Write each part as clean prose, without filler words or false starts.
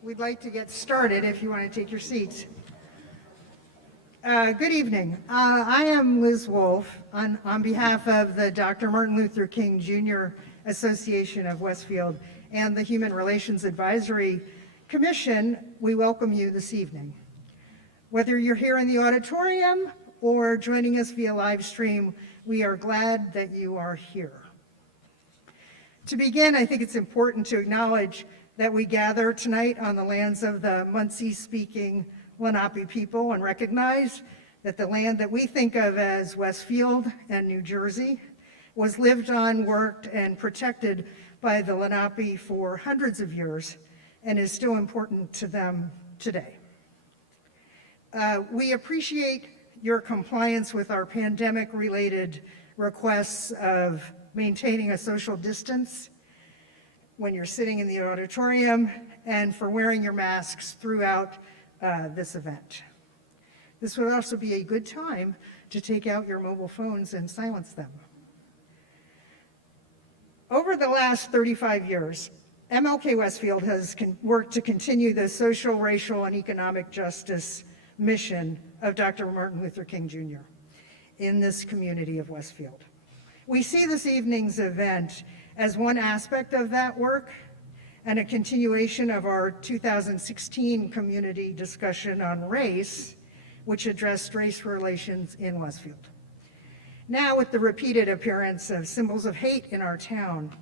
We'd like to get started if you want to take your seats. Good evening. I am Liz Wolfe on behalf of the Dr. Martin Luther King Jr. Association of Westfield and the Human Relations Advisory Commission. We welcome you this evening. Whether you're here in the auditorium or joining us via live stream, we are glad that you are here. To begin, I think it's important to acknowledge that we gather tonight on the lands of the Munsee-speaking Lenape people and recognize that the land that we think of as Westfield and New Jersey was lived on, worked, and protected by the Lenape for hundreds of years and is still important to them today. We appreciate your compliance with our pandemic-related requests of maintaining a social distance when you're sitting in the auditorium and for wearing your masks throughout this event. This would also be a good time to take out your mobile phones and silence them. Over the last 35 years, MLK Westfield has worked to continue the social, racial, and economic justice mission of Dr. Martin Luther King Jr. in this community of Westfield. We see this evening's event as one aspect of that work and a continuation of our 2016 community discussion on race, which addressed race relations in Westfield. Now, with the repeated appearance of symbols of hate in our town,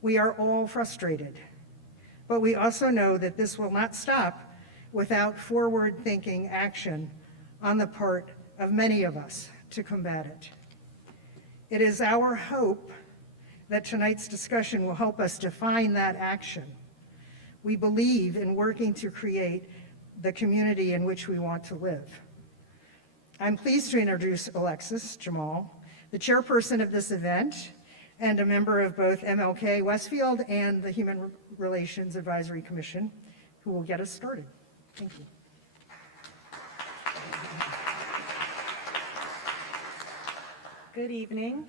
we are all frustrated. But we also know that this will not stop without forward-thinking action on the part of many of us to combat it. It is our hope that tonight's discussion will help us define that action. We believe in working to create the community in which we want to live. I'm pleased to introduce Alexis Jamal, the chairperson of this event and a member of both MLK Westfield and the Human Relations Advisory Commission, who will get us started. Thank you. Good evening.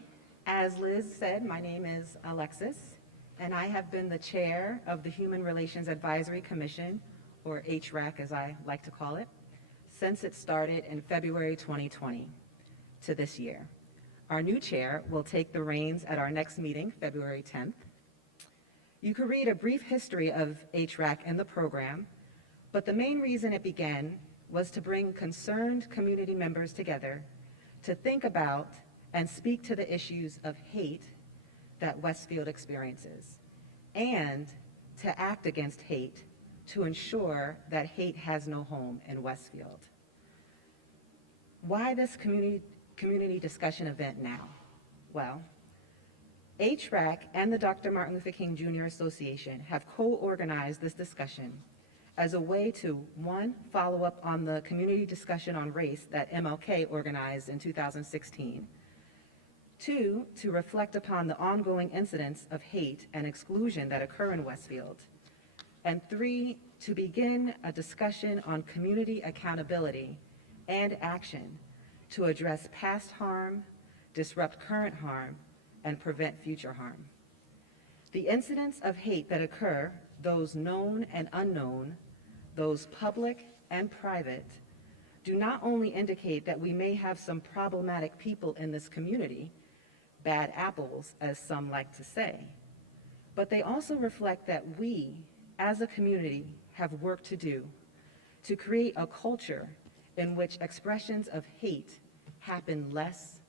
As Liz said, my name is Alexis, and I have been the chair of the Human Relations Advisory Commission, or HRAC as I like to call it, since it started in February 2020 to this year. Our new chair will take the reins at our next meeting, February 10th. You could read a brief history of HRAC in the program, but the main reason it began was to bring concerned community members together to think about and speak to the issues of hate that Westfield experiences, and to act against hate to ensure that hate has no home in Westfield. Why this community discussion event now? Well, HRAC and the Dr. Martin Luther King Jr. Association have co-organized this discussion as a way to, one, follow up on the community discussion on race that MLK organized in 2016, two, to reflect upon the ongoing incidents of hate and exclusion that occur in Westfield, and three, to begin a discussion on community accountability and action to address past harm, disrupt current harm, and prevent future harm. The incidents of hate that occur, those known and unknown, those public and private, do not only indicate that we may have some problematic people in this community, bad apples, as some like to say, but they also reflect that we, as a community, have work to do to create a culture in which expressions of hate happen less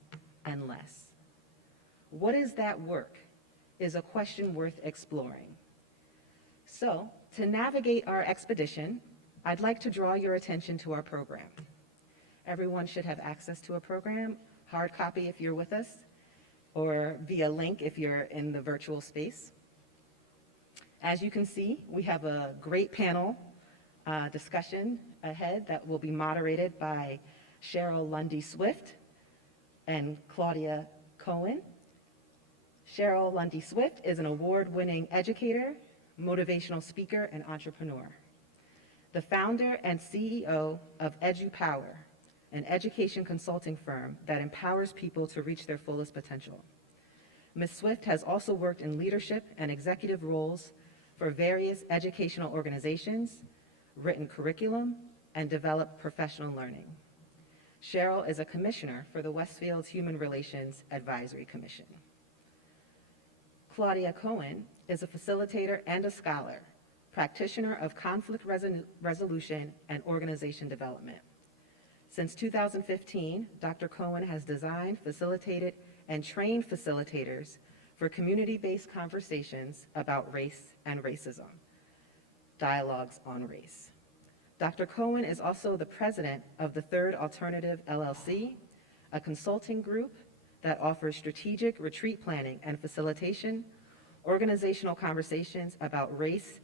and less. What is that work is a question worth exploring. So, to navigate our expedition, I'd like to draw your attention to our program. Everyone should have access to a program, hard copy if you're with us, or via link if you're in the virtual space. As you can see, we have a great panel discussion ahead that will be moderated by Cheryl Lundy Swift and Claudia Cohen. Cheryl Lundy Swift is an award-winning educator, motivational speaker, and entrepreneur. The founder and CEO of EduPower, an education consulting firm that empowers people to reach their fullest potential. Ms. Swift has also worked in leadership and executive roles for various educational organizations, written curriculum, and develop professional learning. Cheryl is a commissioner for the Westfield Human Relations Advisory Commission. Claudia Cohen is a facilitator and a scholar, practitioner of conflict resolution and organization development. Since 2015, Dr. Cohen has designed, facilitated, and trained facilitators for community-based conversations about race and racism, dialogues on race. Dr. Cohen is also the president of the Third Alternative LLC, a consulting group that offers strategic retreat planning and facilitation, organizational conversations about race,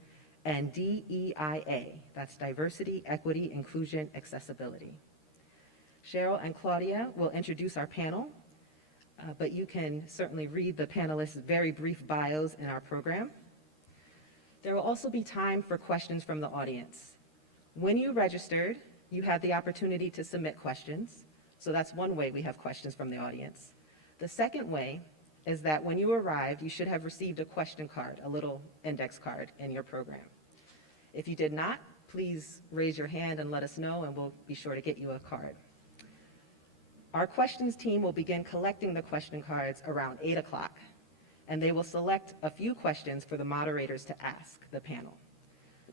and DEIA, that's diversity, equity, inclusion, accessibility. Cheryl and Claudia will introduce our panel, but you can certainly read the panelists' very brief bios in our program. There will also be time for questions from the audience. When you registered, you had the opportunity to submit questions, so that's one way we have questions from the audience. The second way is that when you arrived, you should have received a question card, a little index card in your program. If you did not, please raise your hand and let us know, and we'll be sure to get you a card. Our questions team will begin collecting the question cards around 8 o'clock, and they will select a few questions for the moderators to ask the panel.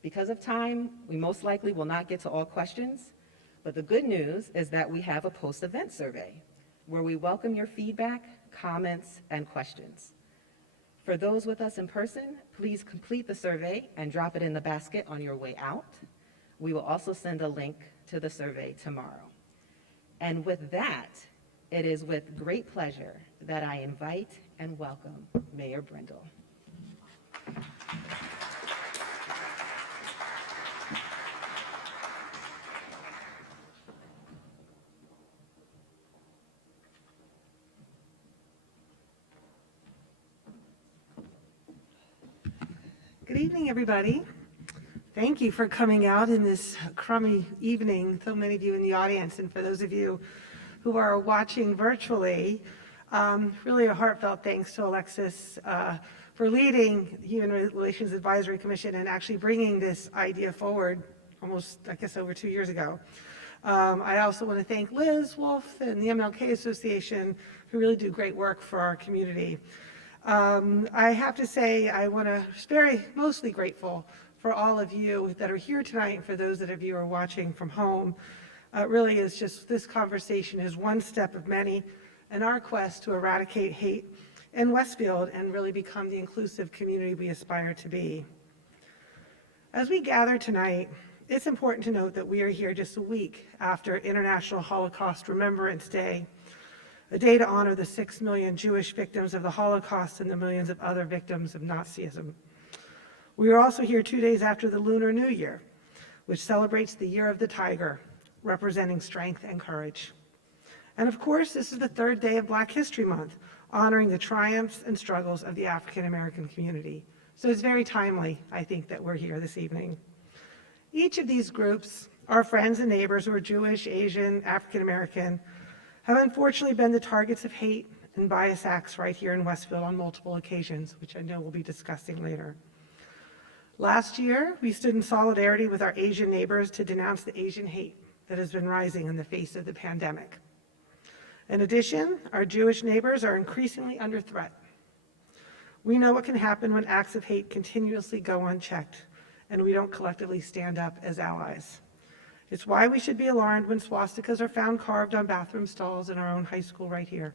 Because of time, we most likely will not get to all questions, but the good news is that we have a post-event survey where we welcome your feedback, comments, and questions. For those with us in person, please complete the survey and drop it in the basket on your way out. We will also send a link to the survey tomorrow. And with that, it is with great pleasure that I invite and welcome Mayor Brindle. Good evening, everybody. Thank you for coming out in this crummy evening, so many of you in the audience, and for those of you who are watching virtually, really a heartfelt thanks to Alexis for leading the Human Relations Advisory Commission and actually bringing this idea forward almost, I guess, over 2 years ago. I also want to thank Liz Wolf and the MLK Association, who really do great work for our community. I have to say I want to be mostly grateful for all of you that are here tonight, and for those of you who are watching from home. It really is just, this conversation is one step of many in our quest to eradicate hate in Westfield and really become the inclusive community we aspire to be. As we gather tonight, it's important to note that we are here just a week after International Holocaust Remembrance Day, a day to honor the 6 million Jewish victims of the Holocaust and the millions of other victims of Nazism. We are also here 2 days after the Lunar New Year, which celebrates the Year of the Tiger, representing strength and courage. And of course, this is the third day of Black History Month, honoring the triumphs and struggles of the African American community. So it's very timely, I think, that we're here this evening. Each of these groups, our friends and neighbors who are Jewish, Asian, African American, have unfortunately been the targets of hate and bias acts right here in Westfield on multiple occasions, which I know we'll be discussing later. Last year, we stood in solidarity with our Asian neighbors to denounce the Asian hate that has been rising in the face of the pandemic. In addition, our Jewish neighbors are increasingly under threat. We know what can happen when acts of hate continuously go unchecked, and we don't collectively stand up as allies. It's why we should be alarmed when swastikas are found carved on bathroom stalls in our own high school right here,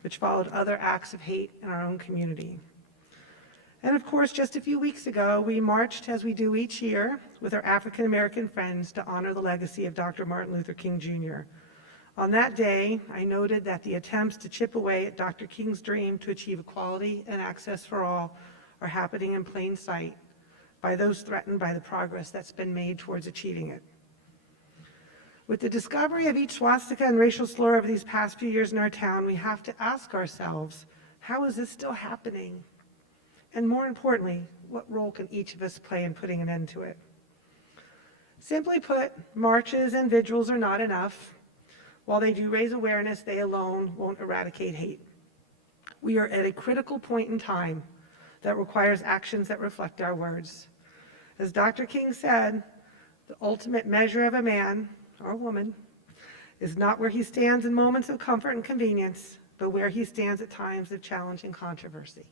which followed other acts of hate in our own community. And of course, just a few weeks ago, we marched, as we do each year, with our African American friends to honor the legacy of Dr. Martin Luther King Jr. On that day, I noted that the attempts to chip away at Dr. King's dream to achieve equality and access for all are happening in plain sight by those threatened by the progress that's been made towards achieving it. With the discovery of each swastika and racial slur over these past few years in our town, we have to ask ourselves, how is this still happening? And more importantly, what role can each of us play in putting an end to it? Simply put, marches and vigils are not enough. While they do raise awareness, they alone won't eradicate hate. We are at a critical point in time that requires actions that reflect our words. As Dr. King said, The ultimate measure of a man or woman is not where he stands in moments of comfort and convenience, but where he stands at times of challenge and controversy.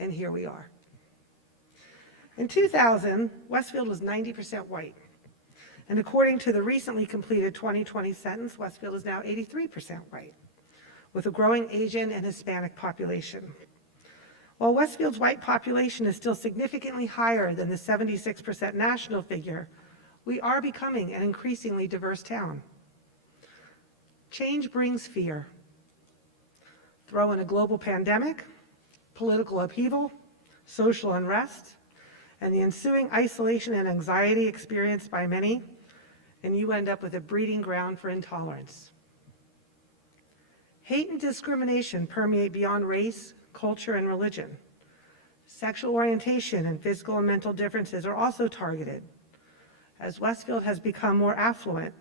And here we are. In 2000, Westfield was 90% white. And according to the recently completed 2020 census, Westfield is now 83% white, with a growing Asian and Hispanic population. While Westfield's white population is still significantly higher than the 76% national figure, we are becoming an increasingly diverse town. Change brings fear. Throw in a global pandemic, political upheaval, social unrest, and the ensuing isolation and anxiety experienced by many, and you end up with a breeding ground for intolerance. Hate and discrimination permeate beyond race, culture, and religion. Sexual orientation and physical and mental differences are also targeted. As Westfield has become more affluent,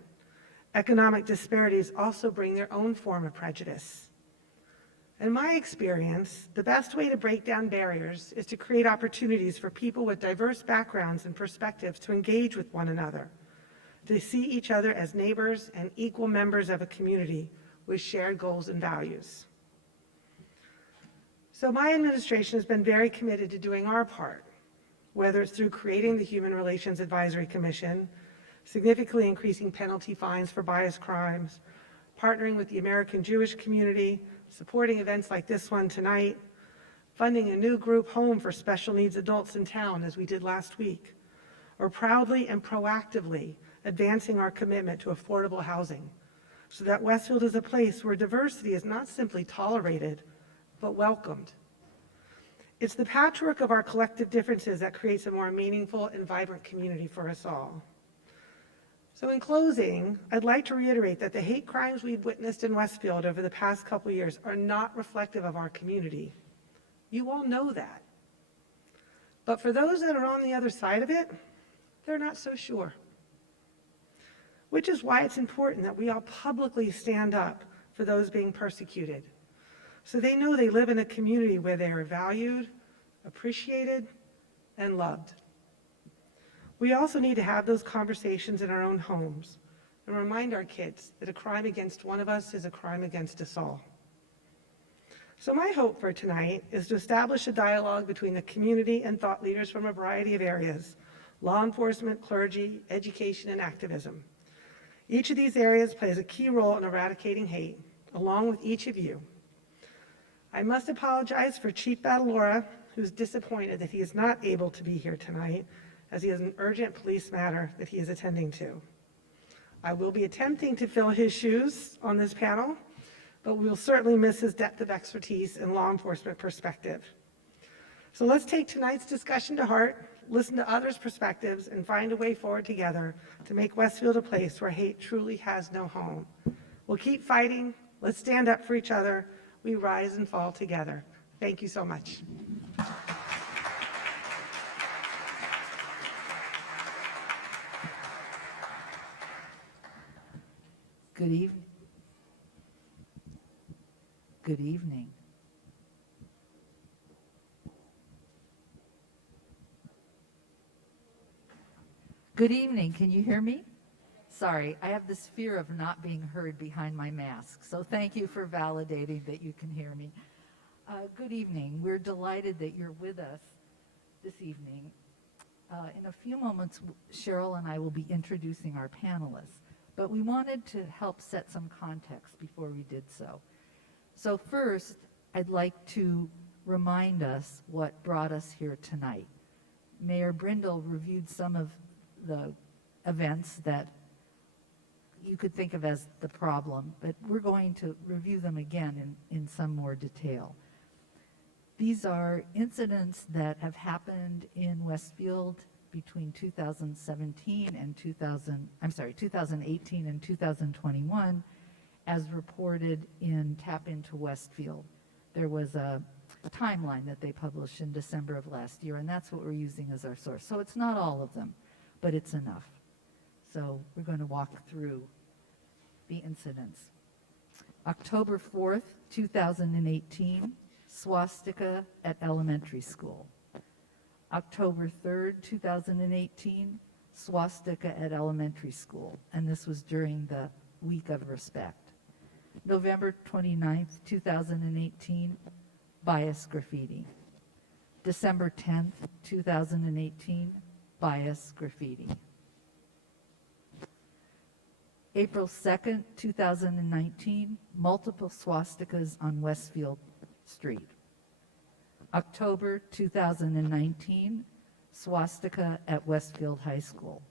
economic disparities also bring their own form of prejudice. In my experience, the best way to break down barriers is to create opportunities for people with diverse backgrounds and perspectives to engage with one another, to see each other as neighbors and equal members of a community with shared goals and values. So my administration has been very committed to doing our part, whether it's through creating the Human Relations Advisory Commission, significantly increasing penalty fines for bias crimes, partnering with the American Jewish community, supporting events like this one tonight, funding a new group home for special needs adults in town, as we did last week, or proudly and proactively advancing our commitment to affordable housing, so that Westfield is a place where diversity is not simply tolerated, but welcomed. It's the patchwork of our collective differences that creates a more meaningful and vibrant community for us all. So in closing, I'd like to reiterate that the hate crimes we've witnessed in Westfield over the past couple years are not reflective of our community. You all know that. But for those that are on the other side of it, they're not so sure. Which is why it's important that we all publicly stand up for those being persecuted, so they know they live in a community where they are valued, appreciated, and loved. We also need to have those conversations in our own homes and remind our kids that a crime against one of us is a crime against us all. So my hope for tonight is to establish a dialogue between the community and thought leaders from a variety of areas: law enforcement, clergy, education, and activism. Each of these areas plays a key role in eradicating hate, along with each of you. I must apologize for Chief Badalora, who's disappointed that he is not able to be here tonight, as he has an urgent police matter that he is attending to. I will be attempting to fill his shoes on this panel, but we will certainly miss his depth of expertise and law enforcement perspective. So let's take tonight's discussion to heart, listen to others' perspectives, and find a way forward together to make Westfield a place where hate truly has no home. We'll keep fighting. Let's stand up for each other. We rise and fall together. Thank you so much. Good evening. Good evening. Good evening. Can you hear me? Sorry, I have this fear of not being heard behind my mask, so thank you for validating that you can hear me. Good evening. We're delighted that you're with us this evening. In a few moments, Cheryl and I will be introducing our panelists, but we wanted to help set some context before we did so. So first, I'd like to remind us what brought us here tonight. Mayor Brindle reviewed some of the events that you could think of as the problem, but we're going to review them again in some more detail. These are incidents that have happened in Westfield between 2018 and 2021, as reported in Tap Into Westfield. There was a timeline that they published in December of last year, and that's what we're using as our source. So it's not all of them, but it's enough. So we're going to walk through the incidents. October 4th, 2018, swastika at elementary school. October 3rd, 2018, swastika at elementary school, and this was during the Week of Respect. November 29th, 2018, bias graffiti. December 10th, 2018, bias graffiti. April 2nd, 2019, multiple swastikas on Westfield Street. October 2019, swastika at Westfield High School.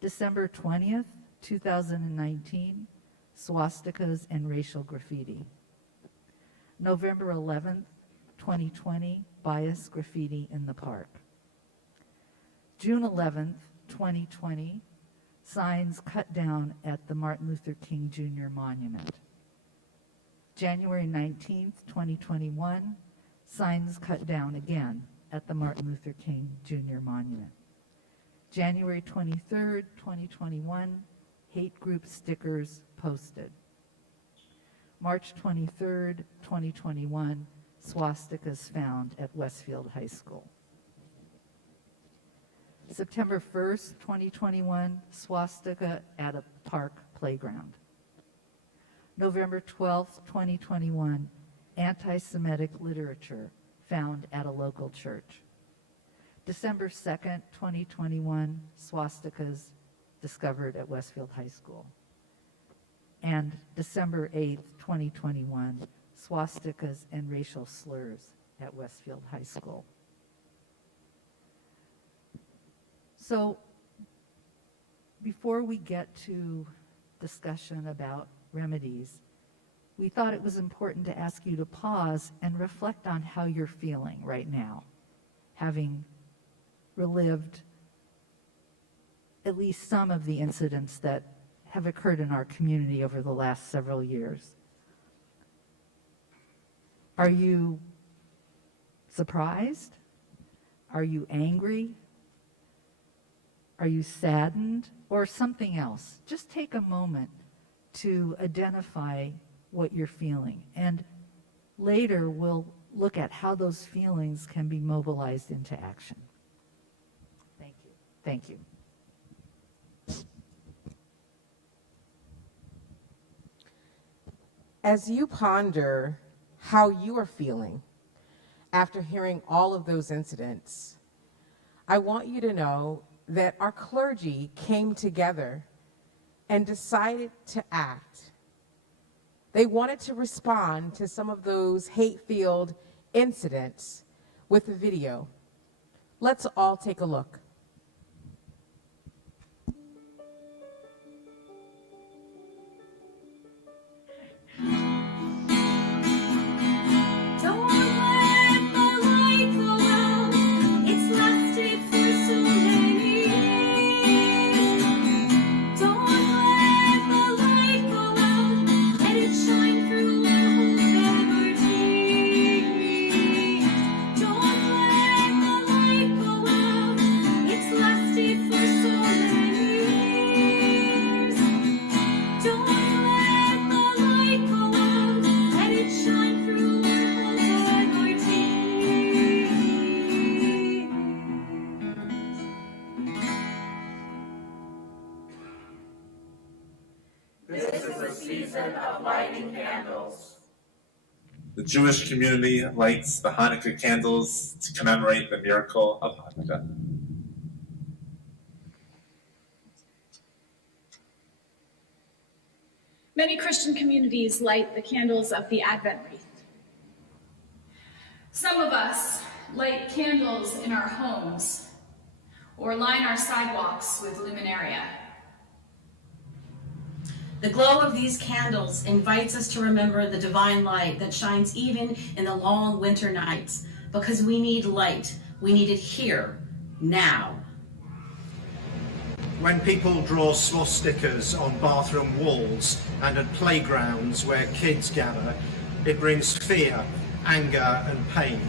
December 20th, 2019, swastikas and racial graffiti. November 11th, 2020, bias graffiti in the park. June 11th, 2020, signs cut down at the Martin Luther King Jr. Monument. January 19th, 2021, signs cut down again at the Martin Luther King Jr. Monument. January 23rd, 2021, hate group stickers posted. March 23rd, 2021, swastikas found at Westfield High School. September 1st, 2021, swastika at a park playground. November 12th, 2021, anti-Semitic literature found at a local church. December 2nd, 2021, swastikas discovered at Westfield High School. And December 8th, 2021, swastikas and racial slurs at Westfield High School. So before we get to discussion about remedies, we thought it was important to ask you to pause and reflect on how you're feeling right now, having relived at least some of the incidents that have occurred in our community over the last several years. Are you surprised? Are you angry? Are you saddened? Or something else? Just take a moment to identify what you're feeling. And later we'll look at how those feelings can be mobilized into action. Thank you. Thank you. As you ponder how you are feeling after hearing all of those incidents, I want you to know that our clergy came together and decided to act. They wanted to respond to some of those hate-filled incidents with a video. Let's all take a look. The Jewish community lights the Hanukkah candles to commemorate the miracle of Hanukkah. Many Christian communities light the candles of the Advent wreath. Some of us light candles in our homes or line our sidewalks with luminaria. The glow of these candles invites us to remember the divine light that shines even in the long winter nights, because we need light. We need it here, now. When people draw swastikas on bathroom walls and at playgrounds where kids gather, it brings fear, anger, and pain.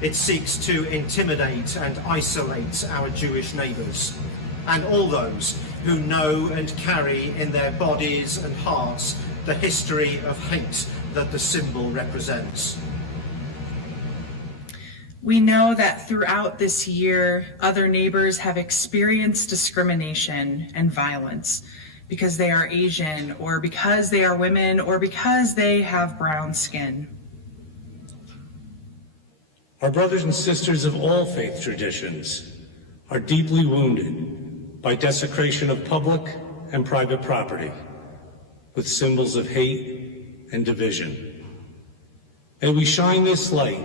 It seeks to intimidate and isolate our Jewish neighbours, and all those who know and carry in their bodies and hearts the history of hate that the symbol represents. We know that throughout this year, other neighbors have experienced discrimination and violence because they are Asian, or because they are women, or because they have brown skin. Our brothers and sisters of all faith traditions are deeply wounded by desecration of public and private property with symbols of hate and division. May we shine this light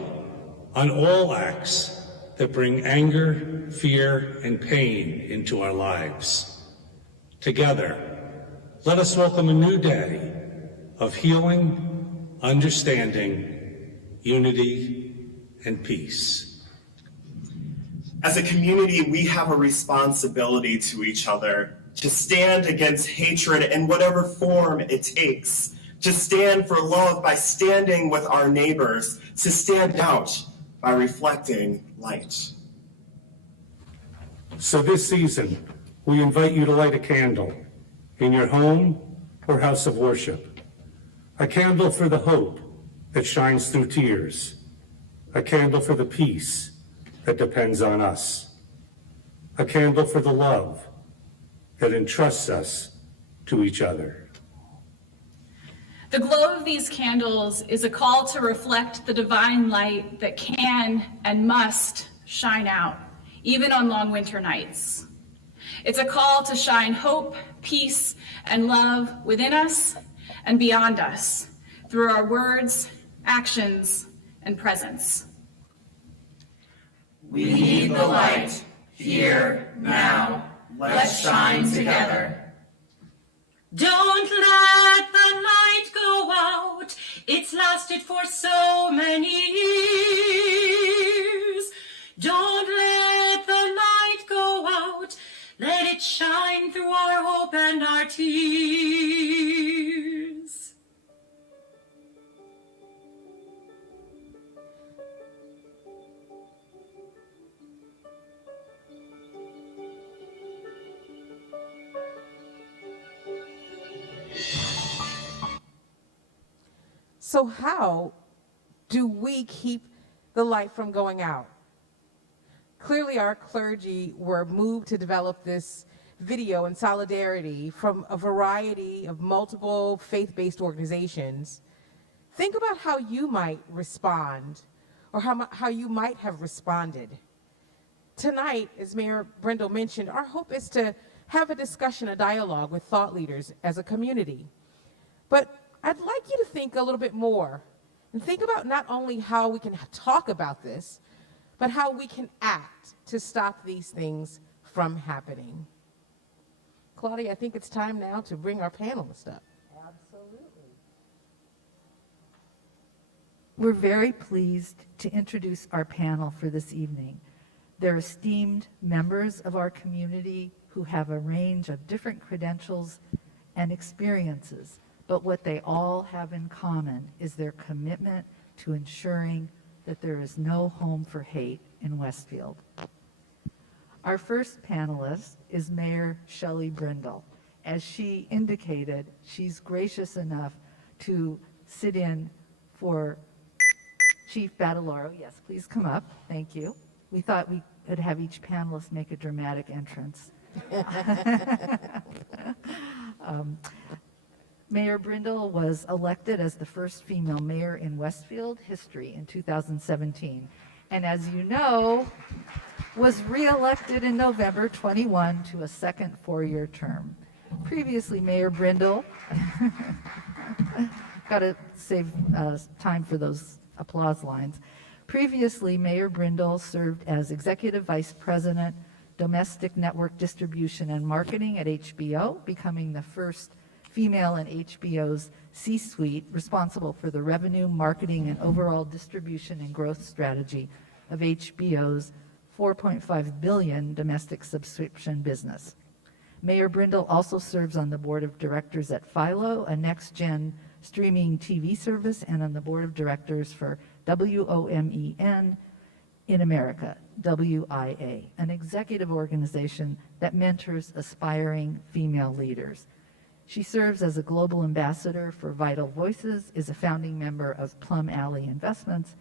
on all acts that bring anger, fear, and pain into our lives. Together, let us welcome a new day of healing, understanding, unity, and peace. As a community, we have a responsibility to each other to stand against hatred in whatever form it takes, to stand for love by standing with our neighbors, to stand out by reflecting light. So this season, we invite you to light a candle in your home or house of worship. A candle for the hope that shines through tears. A candle for the peace that depends on us. A candle for the love that entrusts us to each other. The glow of these candles is a call to reflect the divine light that can and must shine out, even on long winter nights. It's a call to shine hope, peace, and love within us and beyond us through our words, actions, and presence. We need the light, here, now. Let's shine together. Don't let the light go out. It's lasted for so many years. Don't let the light go out. Let it shine through our hope and our tears. So how do we keep the light from going out? Clearly, our clergy were moved to develop this video in solidarity from a variety of multiple faith-based organizations. Think about how you might respond, or how you might have responded. Tonight, as Mayor Brindle mentioned, our hope is to have a discussion, a dialogue with thought leaders as a community. But I'd like you to think a little bit more and think about not only how we can talk about this, but how we can act to stop these things from happening. Claudia, I think it's time now to bring our panelists up. Absolutely. We're very pleased to introduce our panel for this evening. They're esteemed members of our community who have a range of different credentials and experiences, but what they all have in common is their commitment to ensuring that there is no home for hate in Westfield. Our first panelist is Mayor Shelley Brindle. As she indicated, she's gracious enough to sit in for Chief Badalaro. Yes, please come up. Thank you. We thought we could have each panelist make a dramatic entrance. Mayor Brindle was elected as the first female mayor in Westfield history in 2017. And as you know, was re-elected in November 21 to a second four-year term. Previously, Mayor Brindle, got to save time for those applause lines. Previously, Mayor Brindle served as Executive Vice President, Domestic Network Distribution and Marketing at HBO, becoming the first female in HBO's C-suite responsible for the revenue, marketing, and overall distribution and growth strategy of HBO's $4.5 billion domestic subscription business. Mayor Brindle also serves on the board of directors at Philo, a next-gen streaming TV service, and on the board of directors for WOMEN in America, WIA, an executive organization that mentors aspiring female leaders. She serves as a global ambassador for Vital Voices, is a founding member of Plum Alley Investments,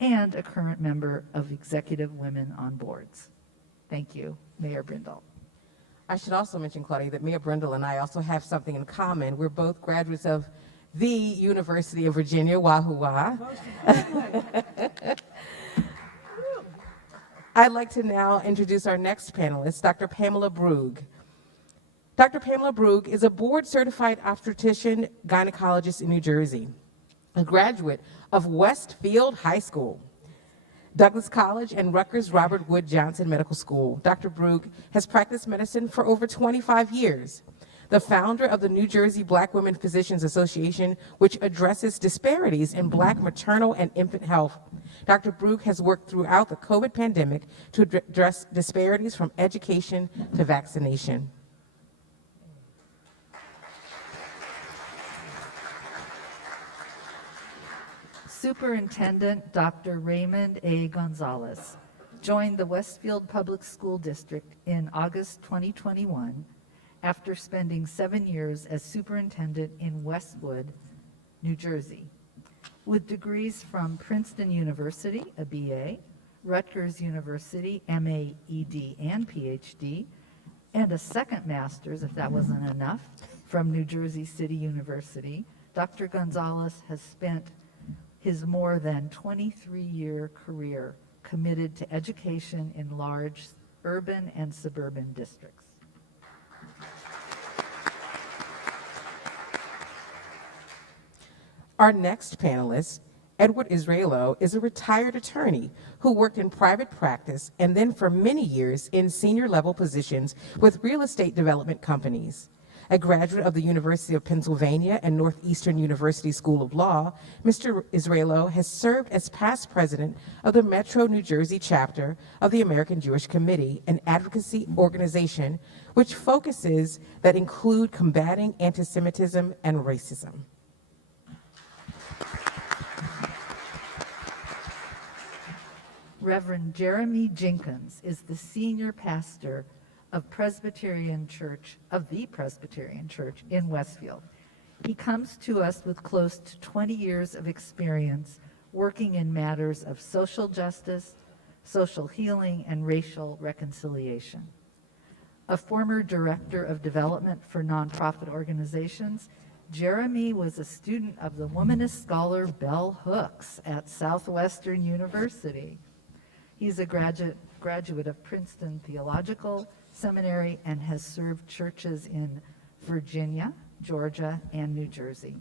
and a current member of Executive Women on Boards. Thank you, Mayor Brindle. I should also mention, Claudia, that Mayor Brindle and I also have something in common. We're both graduates of the University of Virginia, Wahoo. I'd like to now introduce our next panelist, Dr. Pamela Brugge. Dr. Pamela Brugge is a board-certified obstetrician gynecologist in New Jersey, a graduate of Westfield High School, Douglas College, and Rutgers Robert Wood Johnson Medical School. Dr. Brugge has practiced medicine for over 25 years. The founder of the New Jersey Black Women Physicians Association, which addresses disparities in Black maternal and infant health. Dr. Brugge has worked throughout the COVID pandemic to address disparities from education to vaccination. Superintendent Dr. Raymond A. Gonzalez joined the Westfield Public School District in August 2021 after spending 7 years as superintendent in Westwood, New Jersey. With degrees from Princeton University, a BA, Rutgers University, MA, ED, and PhD, and a second master's, if that wasn't enough, from New Jersey City University, Dr. Gonzalez has spent his more than 23-year career committed to education in large urban and suburban districts. Our next panelist, Edward Israelo, is a retired attorney who worked in private practice and then for many years in senior level positions with real estate development companies. A graduate of the University of Pennsylvania and Northeastern University School of Law, Mr. Israelo has served as past president of the Metro New Jersey chapter of the American Jewish Committee, an advocacy organization which focuses that include combating anti-Semitism and racism. Reverend Jeremy Jenkins is the senior pastor of the Presbyterian Church in Westfield. He comes to us with close to 20 years of experience working in matters of social justice, social healing, and racial reconciliation. A former director of development for nonprofit organizations, Jeremy was a student of the womanist scholar Bell Hooks at Southwestern University. He's a graduate of Princeton Theological Seminary and has served churches in Virginia, Georgia, and New Jersey.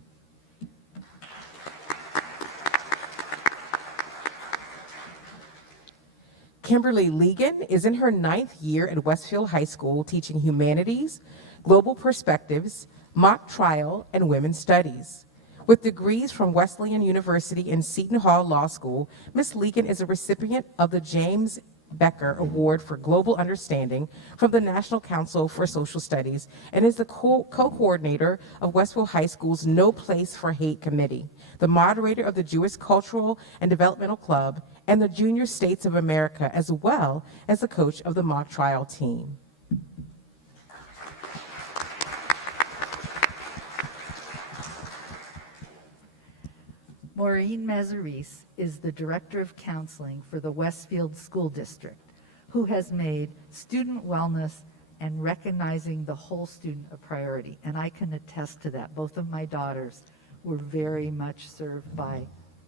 Kimberly Ligon is in her 9th year at Westfield High School teaching humanities, global perspectives, mock trial, and women's studies. With degrees from Wesleyan University and Seton Hall Law School, Ms. Ligon is a recipient of the James Becker Award for Global Understanding from the National Council for Social Studies and is the co-coordinator of Westfield High School's No Place for Hate Committee, the moderator of the Jewish Cultural and Developmental Club, and the Junior States of America, as well as the coach of the mock trial team. Maureen Mazaris is the Director of Counseling for the Westfield School District, who has made student wellness and recognizing the whole student a priority. And I can attest to that. Both of my daughters were very much served by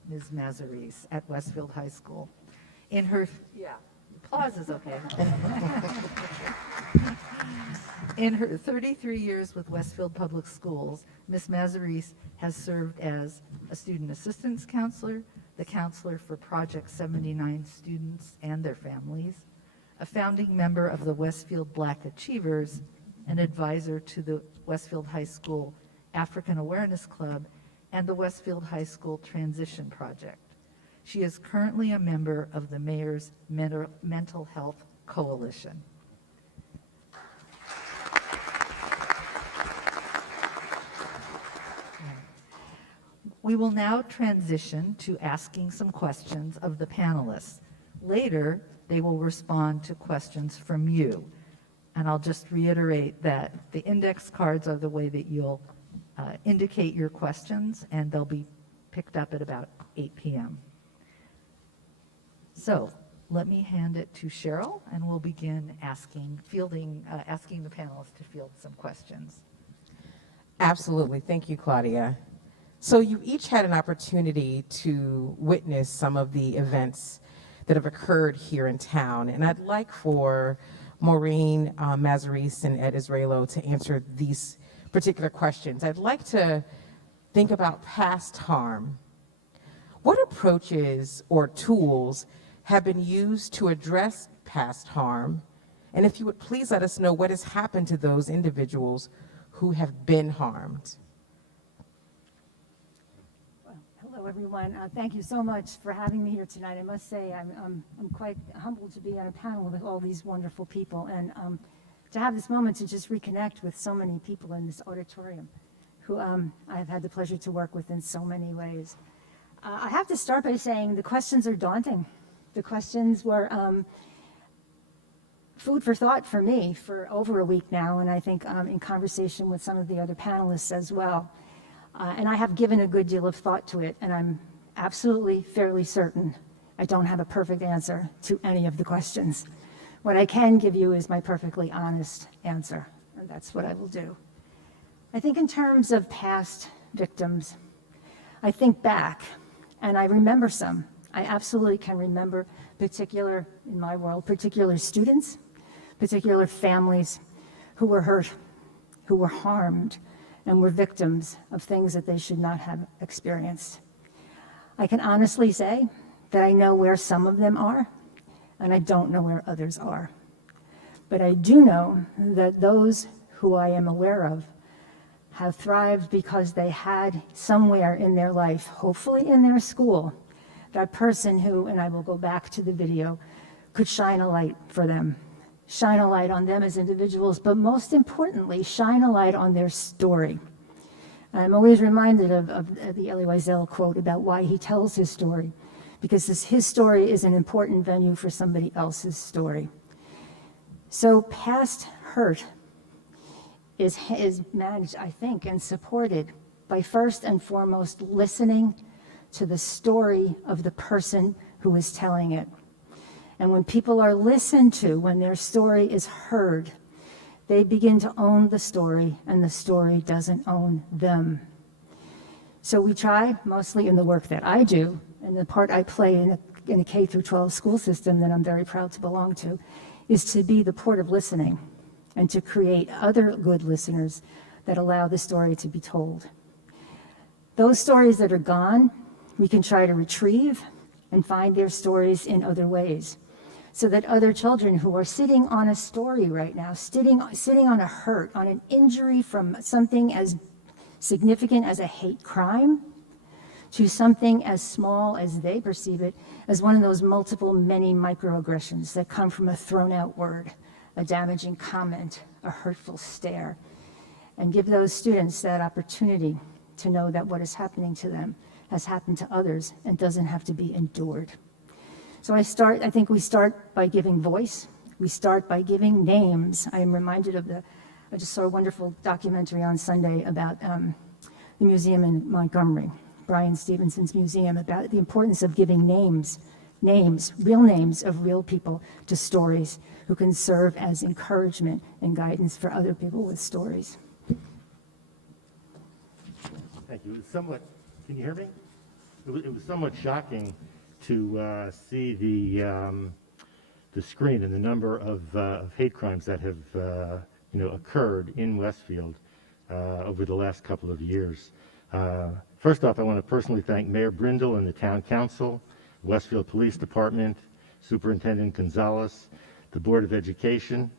Ms. Mazaris at Westfield High School. In her, applause is okay. In her 33 years with Westfield Public Schools, Ms. Mazaris has served as a student assistance counselor, the counselor for Project 79 students and their families, a founding member of the Westfield Black Achievers, an advisor to the Westfield High School African Awareness Club, and the Westfield High School Transition Project. She is currently a member of the Mayor's Mental Health Coalition. We will now transition to asking some questions of the panelists. Later, they will respond to questions from you. And I'll just reiterate that the index cards are the way that you'll indicate your questions, and they'll be picked up at about 8 p.m. So let me hand it to Cheryl, and we'll begin asking the panelists to field some questions. Absolutely. Thank you, Claudia. So you each had an opportunity to witness some of the events that have occurred here in town. And I'd like for Maureen Mazzarese and Ed Israelo to answer these particular questions. I'd like to think about past harm. What approaches or tools have been used to address past harm? And if you would please let us know what has happened to those individuals who have been harmed. Hello, everyone. Thank you so much for having me here tonight. I must say I'm quite humbled to be on a panel with all these wonderful people and to have this moment to just reconnect with so many people in this auditorium who I've had the pleasure to work with in so many ways. I have to start by saying the questions are daunting. The questions were food for thought for me for over a week now, and I think in conversation with some of the other panelists as well. And I have given a good deal of thought to it, and I'm absolutely fairly certain I don't have a perfect answer to any of the questions. What I can give you is my perfectly honest answer, and that's what I will do. I think in terms of past victims, I think back, and I remember some. I absolutely can remember in my world, particular students, particular families who were hurt, who were harmed, and were victims of things that they should not have experienced. I can honestly say that I know where some of them are, and I don't know where others are. But I do know that those who I am aware of have thrived because they had somewhere in their life, hopefully in their school, that person who, and I will go back to the video, could shine a light for them. Shine a light on them as individuals, but most importantly, shine a light on their story. I'm always reminded of the Elie Wiesel quote about why he tells his story, because his story is an important venue for somebody else's story. So past hurt is managed, I think, and supported by first and foremost listening to the story of the person who is telling it. And when people are listened to, when their story is heard, they begin to own the story, and the story doesn't own them. So we try, mostly in the work that I do, and the part I play in a K through 12 school system that I'm very proud to belong to, is to be the port of listening and to create other good listeners that allow the story to be told. Those stories that are gone, we can try to retrieve and find their stories in other ways, so that other children who are sitting on a story right now, sitting on a hurt, on an injury from something as significant as a hate crime, to something as small as they perceive it as one of those multiple many microaggressions that come from a thrown out word, a damaging comment, a hurtful stare, and give those students that opportunity to know that what is happening to them has happened to others and doesn't have to be endured. So I think we start by giving voice. We start by giving names. I am reminded of I just saw a wonderful documentary on Sunday about the museum in Montgomery, Brian Stevenson's museum, about the importance of giving names, real names of real people to stories who can serve as encouragement and guidance for other people with stories. Thank you. Can you hear me? It was somewhat shocking to see the screen and the number of hate crimes that have occurred in Westfield over the last couple of years. First off, I want to personally thank Mayor Brindle and the Town Council, Westfield Police Department, Superintendent Gonzalez, the Board of Education,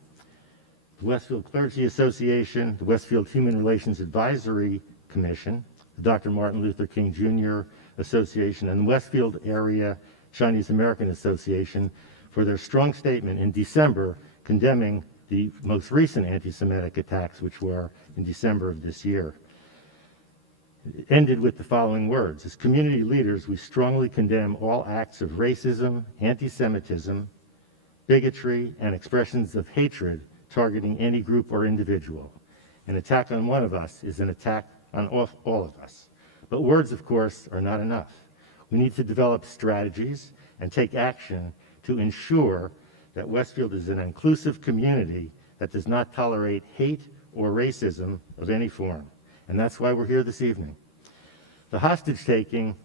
the Westfield Clergy Association, the Westfield Human Relations Advisory Commission, the Dr. Martin Luther King Jr. Association, and the Westfield Area Chinese American Association for their strong statement in December condemning the most recent anti-Semitic attacks, which were in December of this year. It ended with the following words: as community leaders, we strongly condemn all acts of racism, anti-Semitism, bigotry, and expressions of hatred targeting any group or individual. An attack on one of us is an attack on all of us. But words, of course, are not enough. We need to develop strategies and take action to ensure that Westfield is an inclusive community that does not tolerate hate or racism of any form. And that's why we're here this evening. The hostage taking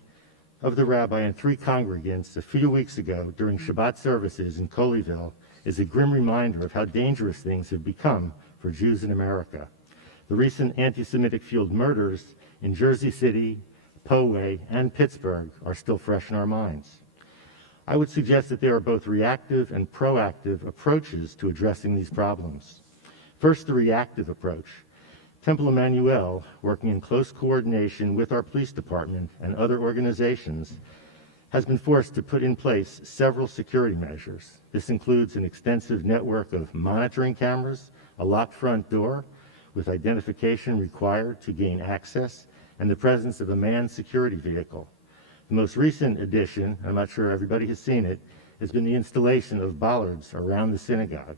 of the rabbi and 3 congregants a few weeks ago during Shabbat services in Colleyville is a grim reminder of how dangerous things have become for Jews in America. The recent anti-Semitic fueled murders in Jersey City, Poway, and Pittsburgh are still fresh in our minds. I would suggest that there are both reactive and proactive approaches to addressing these problems. First, the reactive approach. Temple Emmanuel, working in close coordination with our police department and other organizations, has been forced to put in place several security measures. This includes an extensive network of monitoring cameras, a locked front door with identification required to gain access, and the presence of a manned security vehicle. The most recent addition, I'm not sure everybody has seen it, has been the installation of bollards around the synagogue.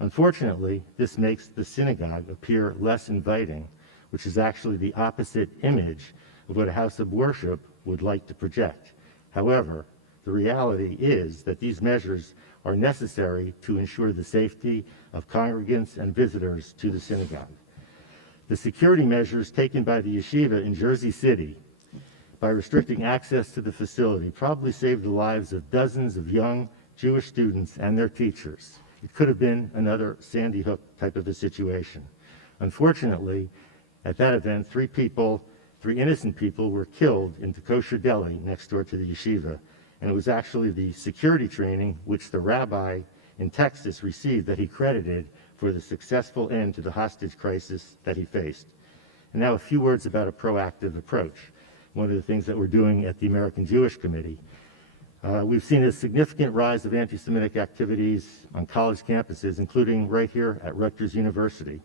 Unfortunately, this makes the synagogue appear less inviting, which is actually the opposite image of what a house of worship would like to project. However, the reality is that these measures are necessary to ensure the safety of congregants and visitors to the synagogue. The security measures taken by the yeshiva in Jersey City by restricting access to the facility probably saved the lives of dozens of young Jewish students and their teachers. It could have been another Sandy Hook type of a situation. Unfortunately, at that event, 3 innocent people were killed in the kosher deli next door to the yeshiva, and it was actually the security training which the rabbi in Texas received that he credited for the successful end to the hostage crisis that he faced. And now a few words about a proactive approach. One of the things that we're doing at the American Jewish Committee. We've seen a significant rise of anti-Semitic activities on college campuses, including right here at Rutgers University.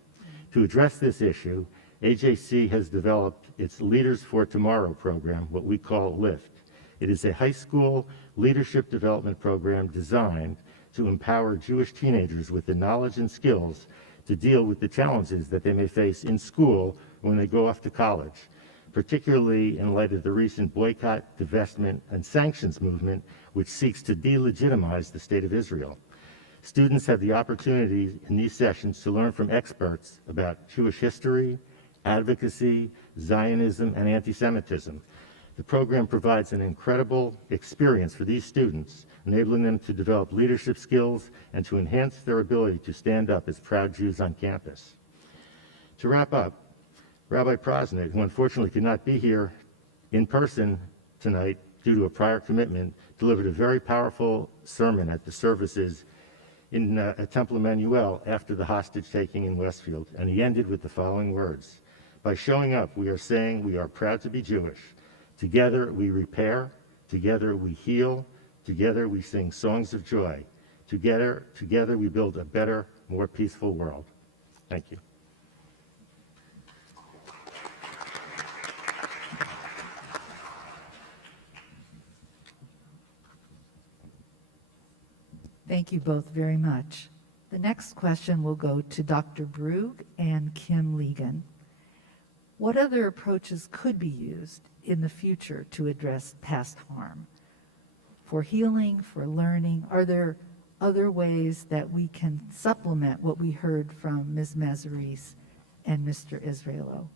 To address this issue, AJC has developed its Leaders for Tomorrow program, what we call LIFT. It is a high school leadership development program designed to empower Jewish teenagers with the knowledge and skills to deal with the challenges that they may face in school when they go off to college, particularly in light of the recent boycott, divestment, and sanctions movement, which seeks to delegitimize the State of Israel. Students have the opportunity in these sessions to learn from experts about Jewish history, advocacy, Zionism, and anti-Semitism. The program provides an incredible experience for these students, enabling them to develop leadership skills and to enhance their ability to stand up as proud Jews on campus. To wrap up, Rabbi Prosnick, who unfortunately could not be here in person tonight due to a prior commitment, delivered a very powerful sermon at the services at Temple Emmanuel after the hostage taking in Westfield, and he ended with the following words: "By showing up, we are saying we are proud to be Jewish. Together we repair, together we heal, together we sing songs of joy. Together we build a better, more peaceful world." Thank you. Thank you both very much. The next question will go to Dr. Brug and Kim Ligon. What other approaches could be used in the future to address past harm? For healing, for learning, are there other ways that we can supplement what we heard from Ms. Mazaris and Mr. Israelo?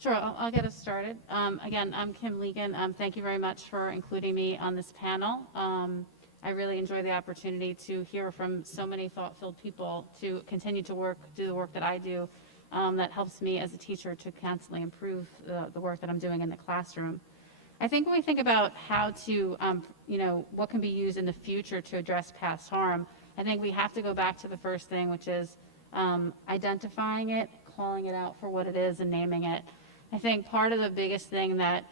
Sure, I'll get us started. Again, I'm Kim Ligon. Thank you very much for including me on this panel. I really enjoy the opportunity to hear from so many thought-filled people to continue to do the work that I do that helps me as a teacher to constantly improve the work that I'm doing in the classroom. I think when we think about how to, what can be used in the future to address past harm, I think we have to go back to the first thing, which is identifying it, calling it out for what it is, and naming it. I think part of the biggest thing that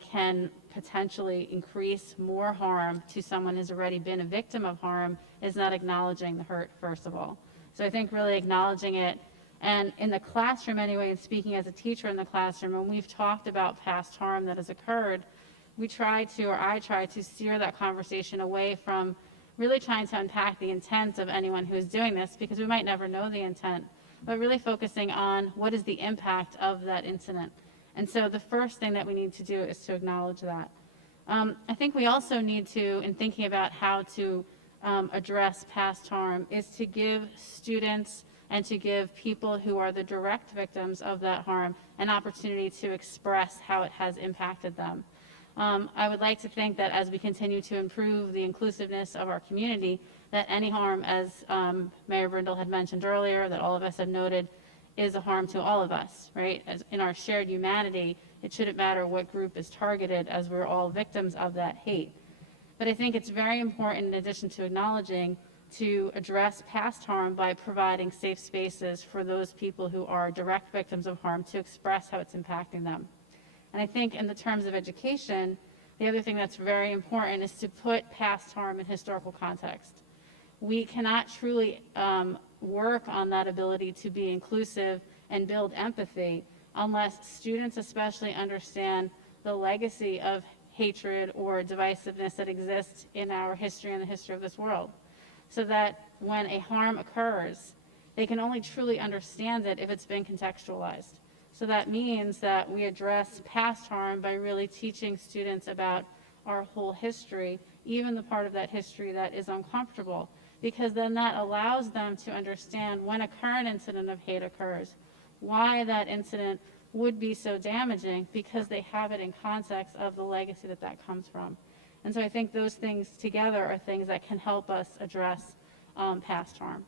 can potentially increase more harm to someone who's already been a victim of harm is not acknowledging the hurt, first of all. So I think really acknowledging it. And in the classroom anyway, and speaking as a teacher in the classroom, when we've talked about past harm that has occurred, I try to steer that conversation away from really trying to unpack the intent of anyone who is doing this, because we might never know the intent, but really focusing on what is the impact of that incident. And so the first thing that we need to do is to acknowledge that. I think we also need to, in thinking about how to address past harm, is to give students and to give people who are the direct victims of that harm an opportunity to express how it has impacted them. I would like to think that as we continue to improve the inclusiveness of our community, that any harm, as Mayor Brindle had mentioned earlier, that all of us have noted, is a harm to all of us, right? As in our shared humanity, it shouldn't matter what group is targeted, as we're all victims of that hate. But I think it's very important, in addition to acknowledging, to address past harm by providing safe spaces for those people who are direct victims of harm to express how it's impacting them. And I think in the terms of education, the other thing that's very important is to put past harm in historical context. We cannot truly work on that ability to be inclusive and build empathy unless students especially understand the legacy of hatred or divisiveness that exists in our history and the history of this world, so that when a harm occurs, they can only truly understand it if it's been contextualized. So that means that we address past harm by really teaching students about our whole history, even the part of that history that is uncomfortable, because then that allows them to understand when a current incident of hate occurs, why that incident would be so damaging, because they have it in context of the legacy that that comes from. And so I think those things together are things that can help us address past harm.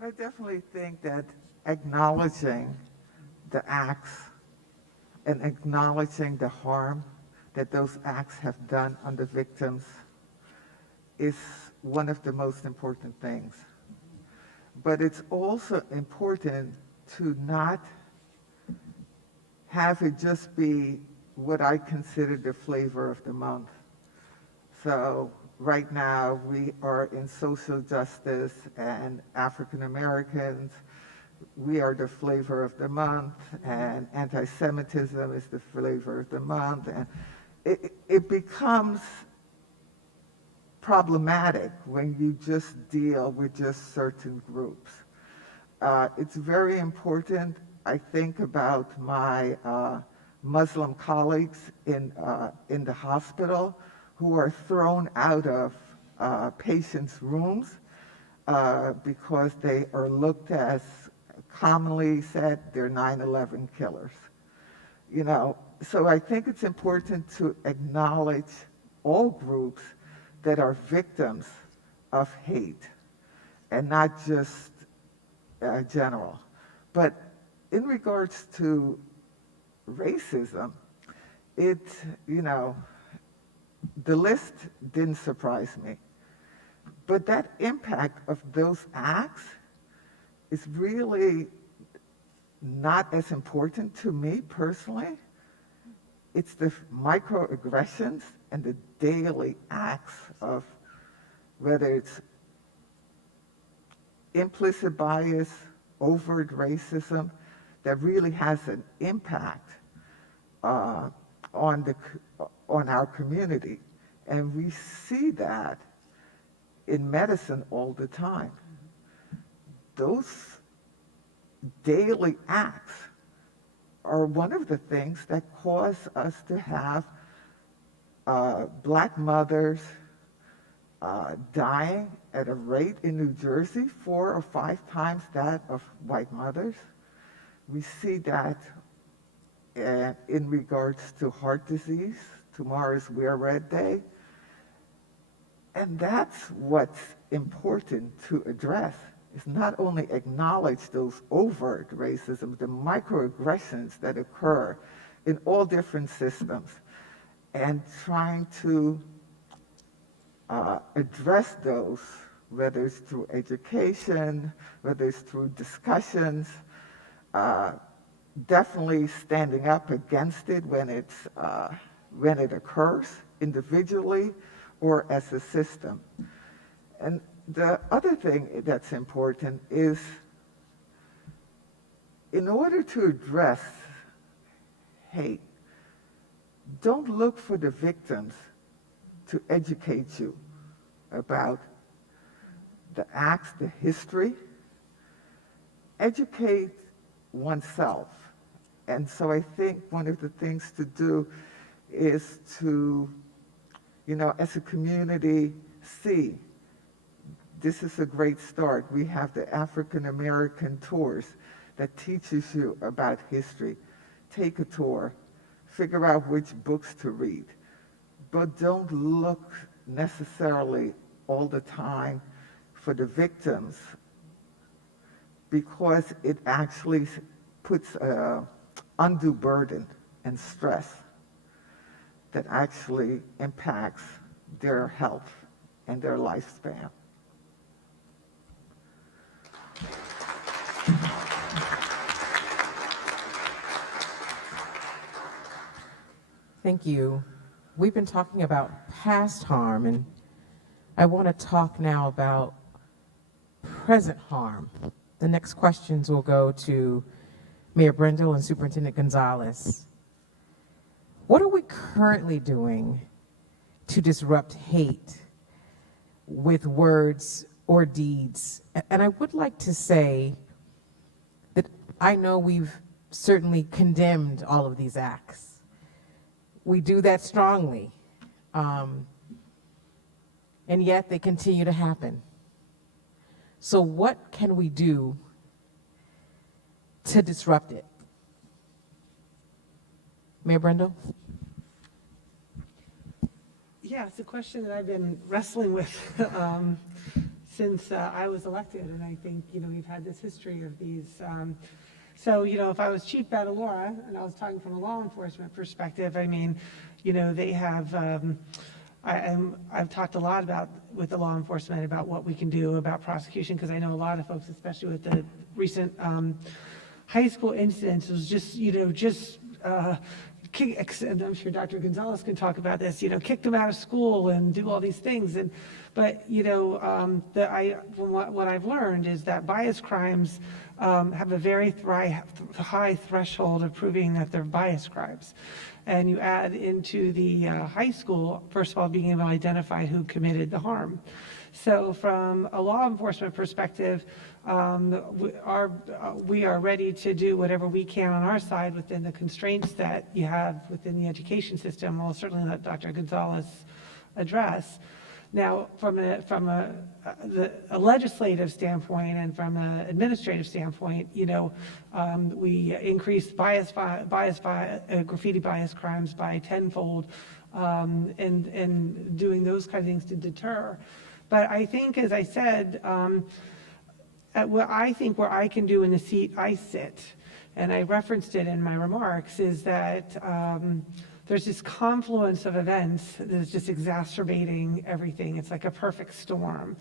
I definitely think that acknowledging the acts and acknowledging the harm that those acts have done on the victims is one of the most important things. But it's also important to not have it just be what I consider the flavor of the month. So right now we are in social justice and African Americans. We are the flavor of the month, and anti-Semitism is the flavor of the month. And it becomes problematic when you just deal with just certain groups. It's very important. I think about my Muslim colleagues in the hospital who are thrown out of patients' rooms because they are looked as, commonly said, they're 9/11 killers. You know, so I think it's important to acknowledge all groups that are victims of hate and not just general. But in regards to racism, the list didn't surprise me. But that impact of those acts is really not as important to me personally. It's the microaggressions and the daily acts of whether it's implicit bias, overt racism, that really has an impact on our community. And we see that in medicine all the time. Those daily acts are one of the things that cause us to have Black mothers dying at a rate in New Jersey 4 or 5 times that of white mothers. We see that in regards to heart disease. Tomorrow's Wear Red Day. And that's what's important to address, is not only acknowledge those overt racism, the microaggressions that occur in all different systems, and trying to address those, whether it's through education, whether it's through discussions, definitely standing up against it when it occurs individually or as a system. And the other thing that's important is, in order to address hate, don't look for the victims to educate you about the acts, the history. educate oneself. And so I think one of the things to do is to, as a community, see this is a great start. We have the African American tours that teaches you about history. Take a tour, figure out which books to read, but don't look necessarily all the time for the victims, because it actually puts an undue burden and stress that actually impacts their health and their lifespan. Thank you. We've been talking about past harm, and I want to talk now about present harm. The next questions will go to Mayor Brendel and Superintendent Gonzalez. What are we currently doing to disrupt hate with words or deeds? And I would like to say that I know we've certainly condemned all of these acts. We do that strongly, and yet they continue to happen. So what can we do to disrupt it? Mayor Brendel? Yeah, it's a question that I've been wrestling with since I was elected, and I think, we've had this history of these. So, if I was Chief Badalora, and I was talking from a law enforcement perspective, they have, I've talked a lot with the law enforcement about what we can do about prosecution, because I know a lot of folks, especially with the recent high school incidents, was just, and I'm sure Dr. Gonzalez can talk about this, kick them out of school and do all these things. But what I've learned is that bias crimes have a very high threshold of proving that they're bias crimes. And you add into the high school, first of all, being able to identify who committed the harm. So from a law enforcement perspective, we are ready to do whatever we can on our side within the constraints that you have within the education system. I'll certainly let Dr. Gonzalez address. Now, from a legislative standpoint and from an administrative standpoint, we increased graffiti bias crimes by tenfold, and doing those kind of things to deter. But I think, as I said, what I can do in the seat I sit, and I referenced it in my remarks, is that there's this confluence of events that is just exacerbating everything. It's like a perfect storm.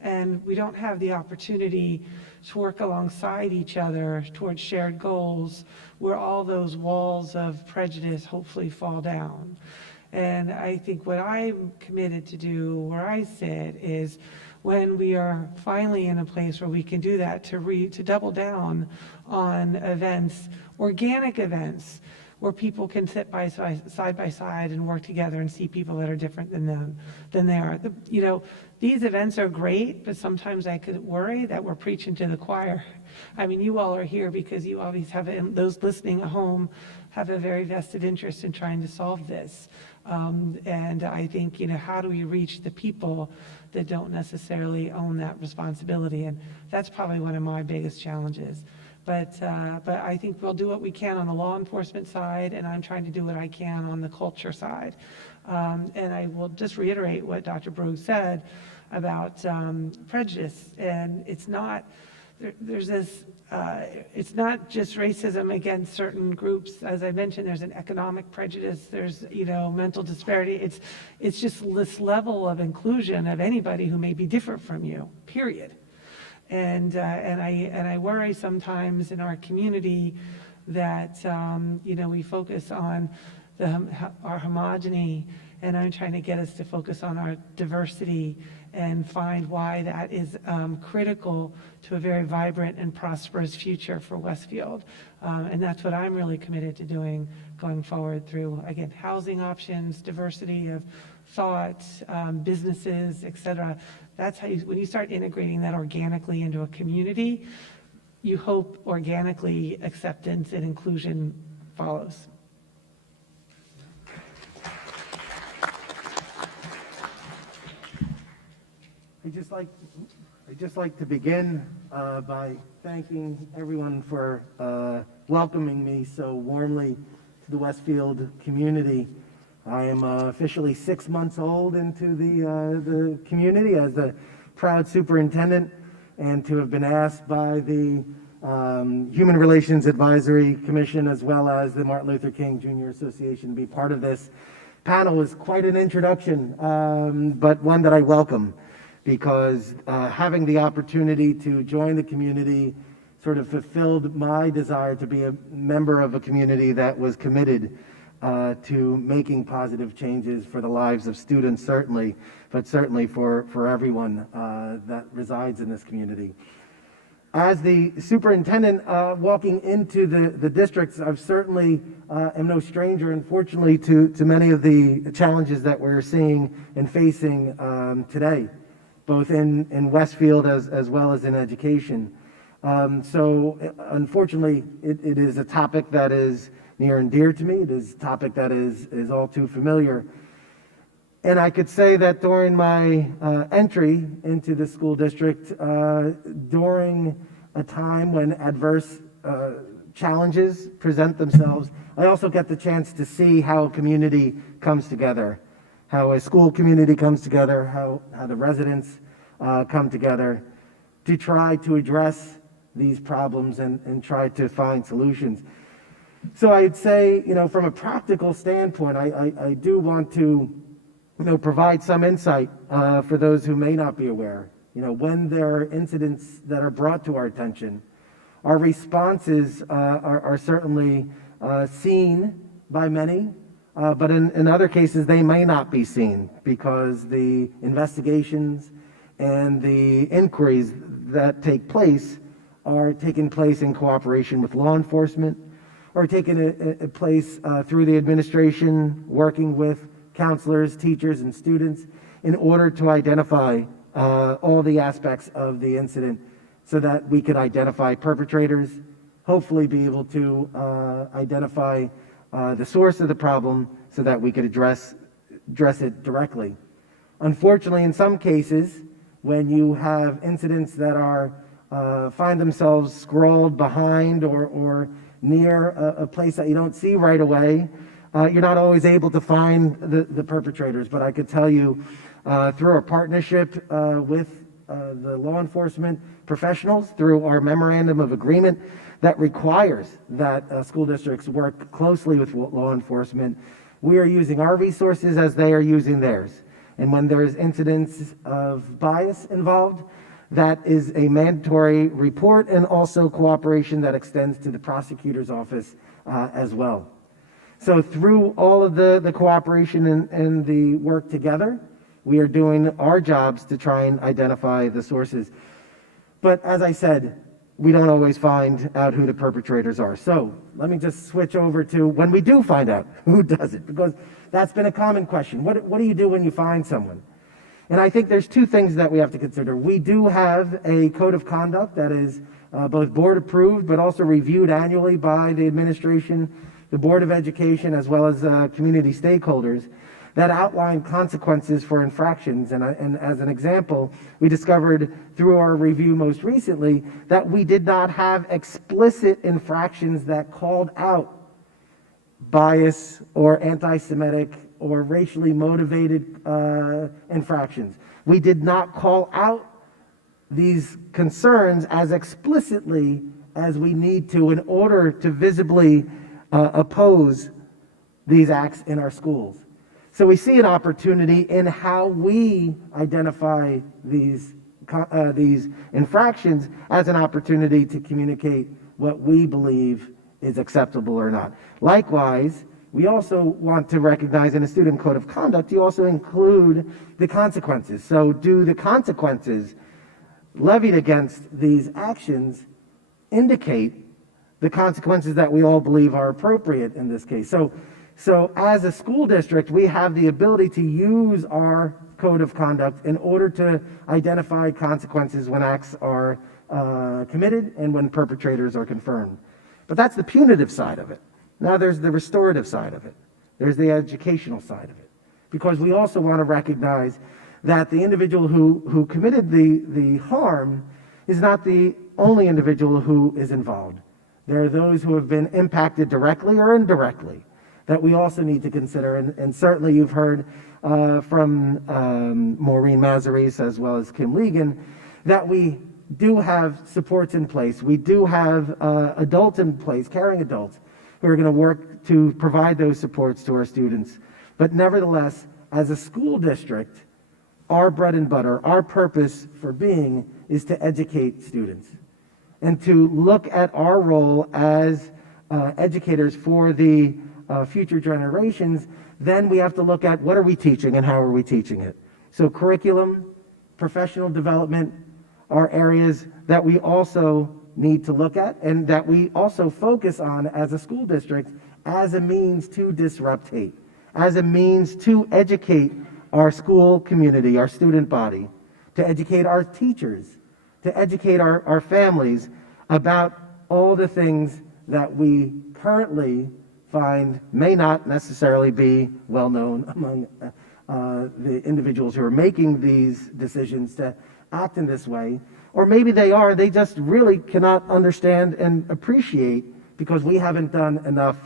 And we don't have the opportunity to work alongside each other towards shared goals where all those walls of prejudice hopefully fall down. And I think what I'm committed to do where I sit is, when we are finally in a place where we can do that, to double down on events, organic events, where people can sit side by side and work together and see people that are different than they are. These events are great, but sometimes I could worry that we're preaching to the choir. You all are here because you always have, and those listening at home have a very vested interest in trying to solve this. And I think, how do we reach the people that don't necessarily own that responsibility? And that's probably one of my biggest challenges. But I think we'll do what we can on the law enforcement side, and I'm trying to do what I can on the culture side. And I will just reiterate what Dr. Brogue said about prejudice. And it's not, it's not just racism against certain groups. As I mentioned, there's an economic prejudice, there's, mental disparity. It's just this level of inclusion of anybody who may be different from you, period. And I worry sometimes in our community that, we focus on our homogeny, and I'm trying to get us to focus on our diversity and find why that is critical to a very vibrant and prosperous future for Westfield. And that's what I'm really committed to doing going forward through, again, housing options, diversity of thought, businesses, et cetera. That's how when you start integrating that organically into a community, you hope organically acceptance and inclusion follows. I'd just like to begin by thanking everyone for welcoming me so warmly to the Westfield community. I am officially 6 months old into the community as the proud superintendent, and to have been asked by the Human Relations Advisory Commission as well as the Martin Luther King Jr. Association to be part of this panel was quite an introduction, but one that I welcome, because having the opportunity to join the community sort of fulfilled my desire to be a member of a community that was committed to making positive changes for the lives of students, certainly, but certainly for everyone that resides in this community. As the superintendent walking into the districts, I've certainly am no stranger, unfortunately, to many of the challenges that we're seeing and facing today, both in Westfield as well as in education. So unfortunately, it is a topic that is near and dear to me. It is a topic that is all too familiar. And I could say that during my entry into the school district, during a time when adverse challenges present themselves, I also get the chance to see how a community comes together, how a school community comes together, how the residents come together to try to address these problems and try to find solutions. So I'd say, from a practical standpoint, I do want to, provide some insight for those who may not be aware. When there are incidents that are brought to our attention, our responses are certainly seen by many, but in other cases they may not be seen because the investigations and the inquiries that take place are taking place in cooperation with law enforcement, or taking place through the administration, working with counselors, teachers, and students in order to identify all the aspects of the incident so that we could identify perpetrators, hopefully be able to identify the source of the problem so that we could address it directly. Unfortunately, in some cases, when you have incidents that are find themselves scrawled behind or near a place that you don't see right away, you're not always able to find the perpetrators. But I could tell you, through our partnership with the law enforcement professionals, through our memorandum of agreement that requires that school districts work closely with law enforcement, we are using our resources as they are using theirs. And when there's incidents of bias involved, that is a mandatory report and also cooperation that extends to the prosecutor's office as well. So through all of the cooperation and the work together, we are doing our jobs to try and identify the sources. But as I said, we don't always find out who the perpetrators are. So let me just switch over to when we do find out who does it, because that's been a common question. What do you do when you find someone? And I think there's two things that we have to consider. We do have a code of conduct that is both board approved, but also reviewed annually by the administration, the Board of Education, as well as community stakeholders that outline consequences for infractions. And as an example, we discovered through our review most recently that we did not have explicit infractions that called out bias or anti-Semitic or racially motivated infractions. We did not call out these concerns as explicitly as we need to in order to visibly oppose these acts in our schools. So we see an opportunity in how we identify these infractions as an opportunity to communicate what we believe is acceptable or not. Likewise, we also want to recognize in a student code of conduct, you also include the consequences. So do the consequences levied against these actions indicate the consequences that we all believe are appropriate in this case? So as a school district, we have the ability to use our code of conduct in order to identify consequences when acts are committed and when perpetrators are confirmed. But that's the punitive side of it. Now there's the restorative side of it. There's the educational side of it. Because we also want to recognize that the individual who committed the harm is not the only individual who is involved. There are those who have been impacted directly or indirectly that we also need to consider. And certainly you've heard from Maureen Mazzarese as well as Kim Legan that we do have supports in place. We do have adults in place, caring adults, who are going to work to provide those supports to our students. But nevertheless, as a school district, our bread and butter, our purpose for being is to educate students and to look at our role as educators for the future generations. Then we have to look at what are we teaching and how are we teaching it. So curriculum, professional development are areas that we also need to look at and that we also focus on as a school district as a means to disrupt hate, as a means to educate our school community, our student body, to educate our teachers, to educate our families about all the things that we currently find may not necessarily be well known among the individuals who are making these decisions to act in this way. Or maybe they are, they just really cannot understand and appreciate because we haven't done enough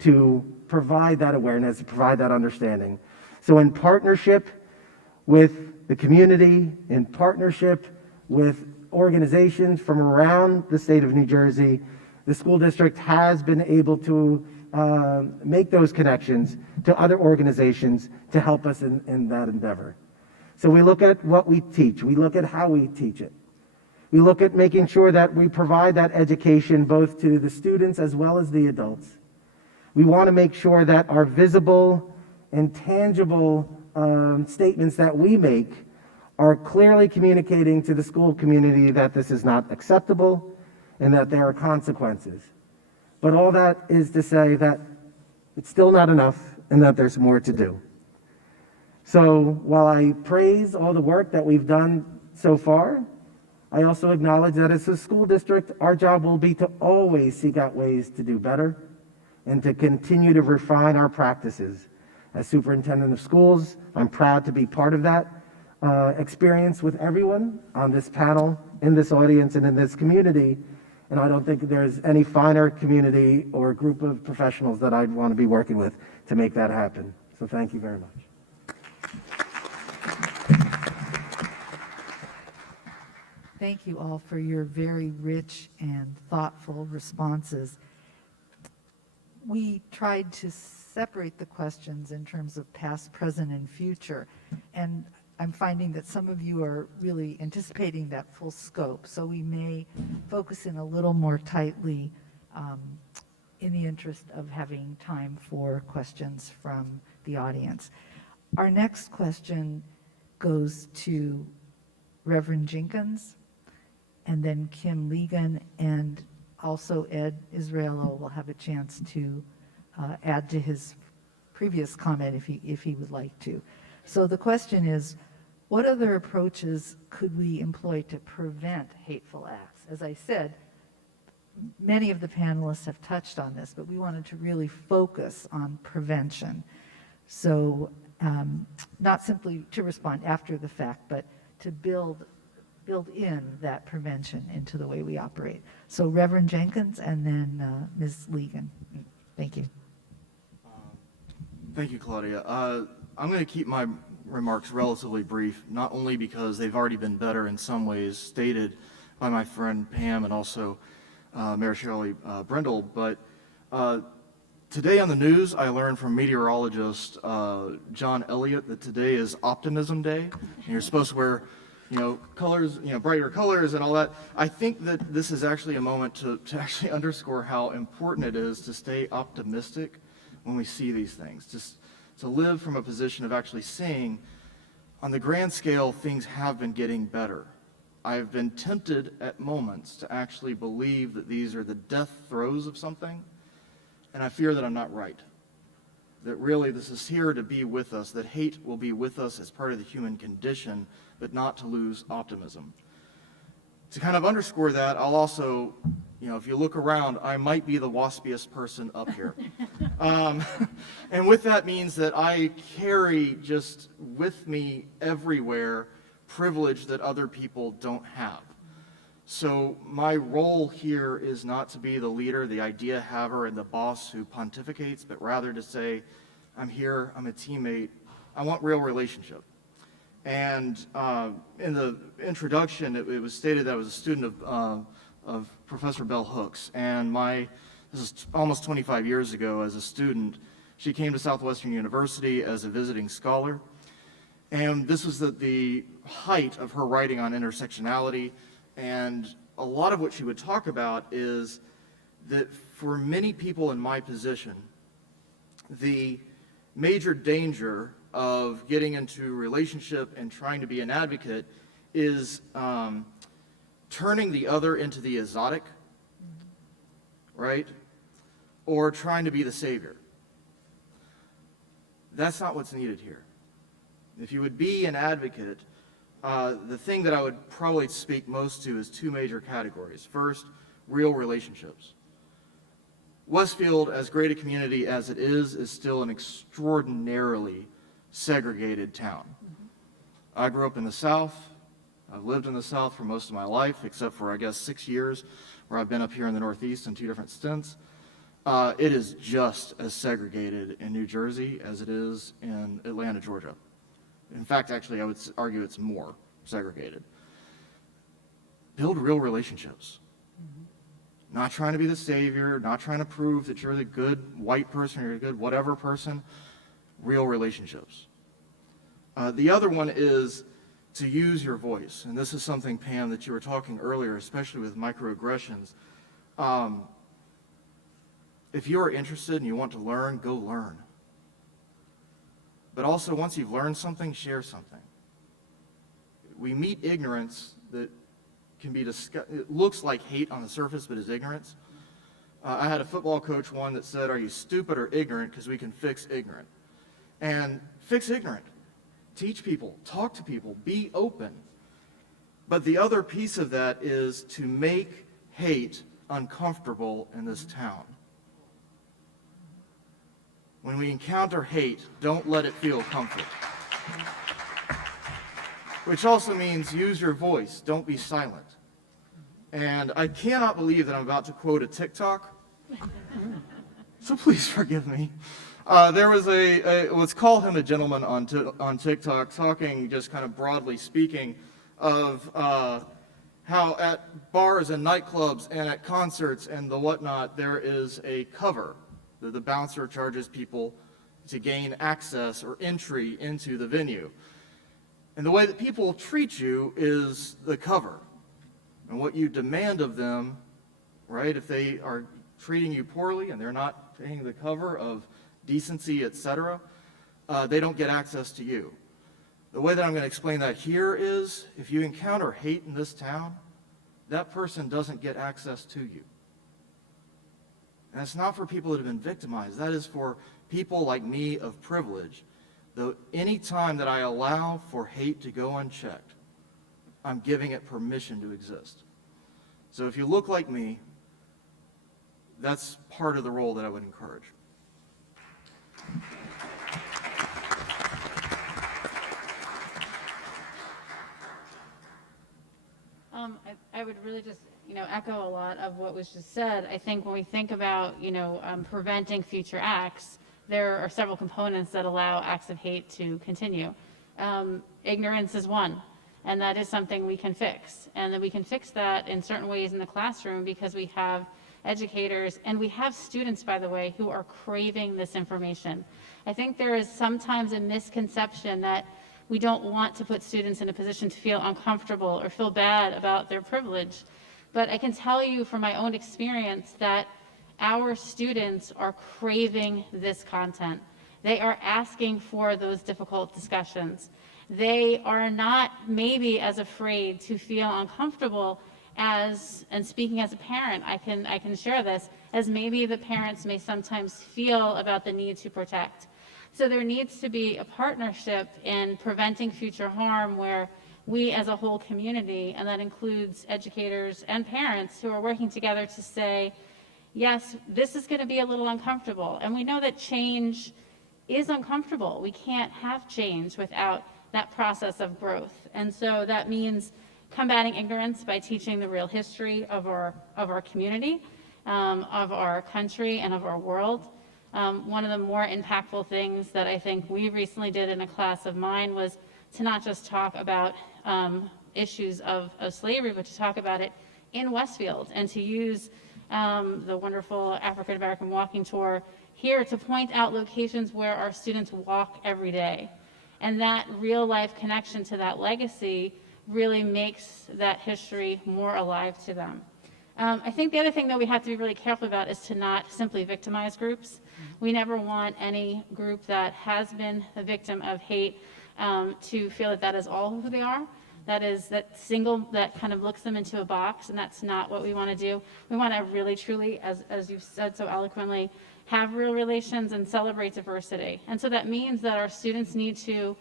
to provide that awareness, to provide that understanding. So in partnership with the community, in partnership with organizations from around the state of New Jersey, the school district has been able to make those connections to other organizations to help us in that endeavor. So we look at what we teach. We look at how we teach it. We look at making sure that we provide that education both to the students as well as the adults. We want to make sure that our visible and tangible statements that we make are clearly communicating to the school community that this is not acceptable and that there are consequences. But all that is to say that it's still not enough and that there's more to do. So while I praise all the work that we've done so far, I also acknowledge that as a school district, our job will be to always seek out ways to do better and to continue to refine our practices. As superintendent of schools, I'm proud to be part of that experience with everyone on this panel, in this audience, and in this community. And I don't think there's any finer community or group of professionals that I'd want to be working with to make that happen. So thank you very much. Thank you all for your very rich and thoughtful responses. We tried to separate the questions in terms of past, present, and future, and I'm finding that some of you are really anticipating that full scope, so we may focus in a little more tightly in the interest of having time for questions from the audience. Our next question goes to Reverend Jenkins, and then Kim Legan, and also Ed Israelo will have a chance to add to his previous comment if he would like to. So the question is, what other approaches could we employ to prevent hateful acts? As I said, many of the panelists have touched on this, but we wanted to really focus on prevention. So not simply to respond after the fact, but to build in that prevention into the way we operate. So Reverend Jenkins and then Ms. Legan. Thank you. Thank you, Claudia. I'm going to keep my remarks relatively brief, not only because they've already been better in some ways stated by my friend Pam and also Mayor Shirley Brindle, but today on the news I learned from meteorologist John Elliott that today is Optimism Day, and you're supposed to wear colors, brighter colors and all that. I think that this is actually a moment to actually underscore how important it is to stay optimistic when we see these things, just to live from a position of actually seeing, on the grand scale, things have been getting better. I've been tempted at moments to actually believe that these are the death throes of something, and I fear that I'm not right. That really this is here to be with us, that hate will be with us as part of the human condition, but not to lose optimism. To kind of underscore that, I'll also, if you look around, I might be the waspiest person up here. And with that means that I carry just with me everywhere privilege that other people don't have. So my role here is not to be the leader, the idea haver, and the boss who pontificates, but rather to say, I'm here, I'm a teammate, I want real relationship. And in the introduction, it was stated that I was a student of Professor Bell Hooks, and this is almost 25 years ago as a student. She came to Southwestern University as a visiting scholar, and this was the height of her writing on intersectionality, and a lot of what she would talk about is that for many people in my position, the major danger of getting into a relationship and trying to be an advocate is turning the other into the exotic, right? Or trying to be the savior. That's not what's needed here. If you would be an advocate, the thing that I would probably speak most to is two major categories. First, real relationships. Westfield, as great a community as it is still an extraordinarily segregated town. I grew up in the South. I've lived in the South for most of my life, except for, I guess, 6 years where I've been up here in the Northeast in 2 different stints. It is just as segregated in New Jersey as it is in Atlanta, Georgia. In fact, actually, I would argue it's more segregated. Build real relationships. Not trying to be the savior, not trying to prove that you're the good white person or you're a good whatever person. Real relationships. The other one is to use your voice. And this is something, Pam, that you were talking earlier, especially with microaggressions. If you are interested and you want to learn, go learn. But also, once you've learned something, share something. We meet ignorance that can be discussed. It looks like hate on the surface, but is ignorance. I had a football coach one that said, are you stupid or ignorant? Because we can fix ignorant. And fix ignorant. Teach people, talk to people, be open. But the other piece of that is to make hate uncomfortable in this town. When we encounter hate, don't let it feel comfort. Which also means use your voice, don't be silent. And I cannot believe that I'm about to quote a TikTok, so please forgive me. There was let's call him a gentleman on TikTok, talking just kind of broadly speaking of how at bars and nightclubs and at concerts and the whatnot, there is a cover that the bouncer charges people to gain access or entry into the venue. And the way that people treat you is the cover. And what you demand of them, right, if they are treating you poorly and they're not paying the cover of decency, etc., they don't get access to you. The way that I'm going to explain that here is, if you encounter hate in this town, that person doesn't get access to you. And it's not for people that have been victimized. That is for people like me of privilege. Though any time that I allow for hate to go unchecked, I'm giving it permission to exist. So if you look like me, that's part of the role that I would encourage. I would really just, echo a lot of what was just said. I think when we think about, preventing future acts, there are several components that allow acts of hate to continue. Ignorance is one, and that is something we can fix. And then we can fix that in certain ways in the classroom because we have educators and we have students, by the way, who are craving this information. I think there is sometimes a misconception that we don't want to put students in a position to feel uncomfortable or feel bad about their privilege. But I can tell you from my own experience that our students are craving this content. They are asking for those difficult discussions. They are not maybe as afraid to feel uncomfortable as, and speaking as a parent, I can share this, as maybe the parents may sometimes feel about the need to protect. So there needs to be a partnership in preventing future harm where we as a whole community, and that includes educators and parents who are working together to say, yes, this is going to be a little uncomfortable. And we know that change is uncomfortable. We can't have change without that process of growth. And so that means combating ignorance by teaching the real history of our community, of our country, and of our world. One of the more impactful things that I think we recently did in a class of mine was to not just talk about issues of slavery, but to talk about it in Westfield and to use the wonderful African American walking tour here to point out locations where our students walk every day. And that real life connection to that legacy really makes that history more alive to them. I think the other thing that we have to be really careful about is to not simply victimize groups. We never want any group that has been a victim of hate to feel that that is all who they are. That is that kind of looks them into a box, and that's not what we want to do. We want to really, truly, as you've said so eloquently, have real relations and celebrate diversity. And so that means that our students need to,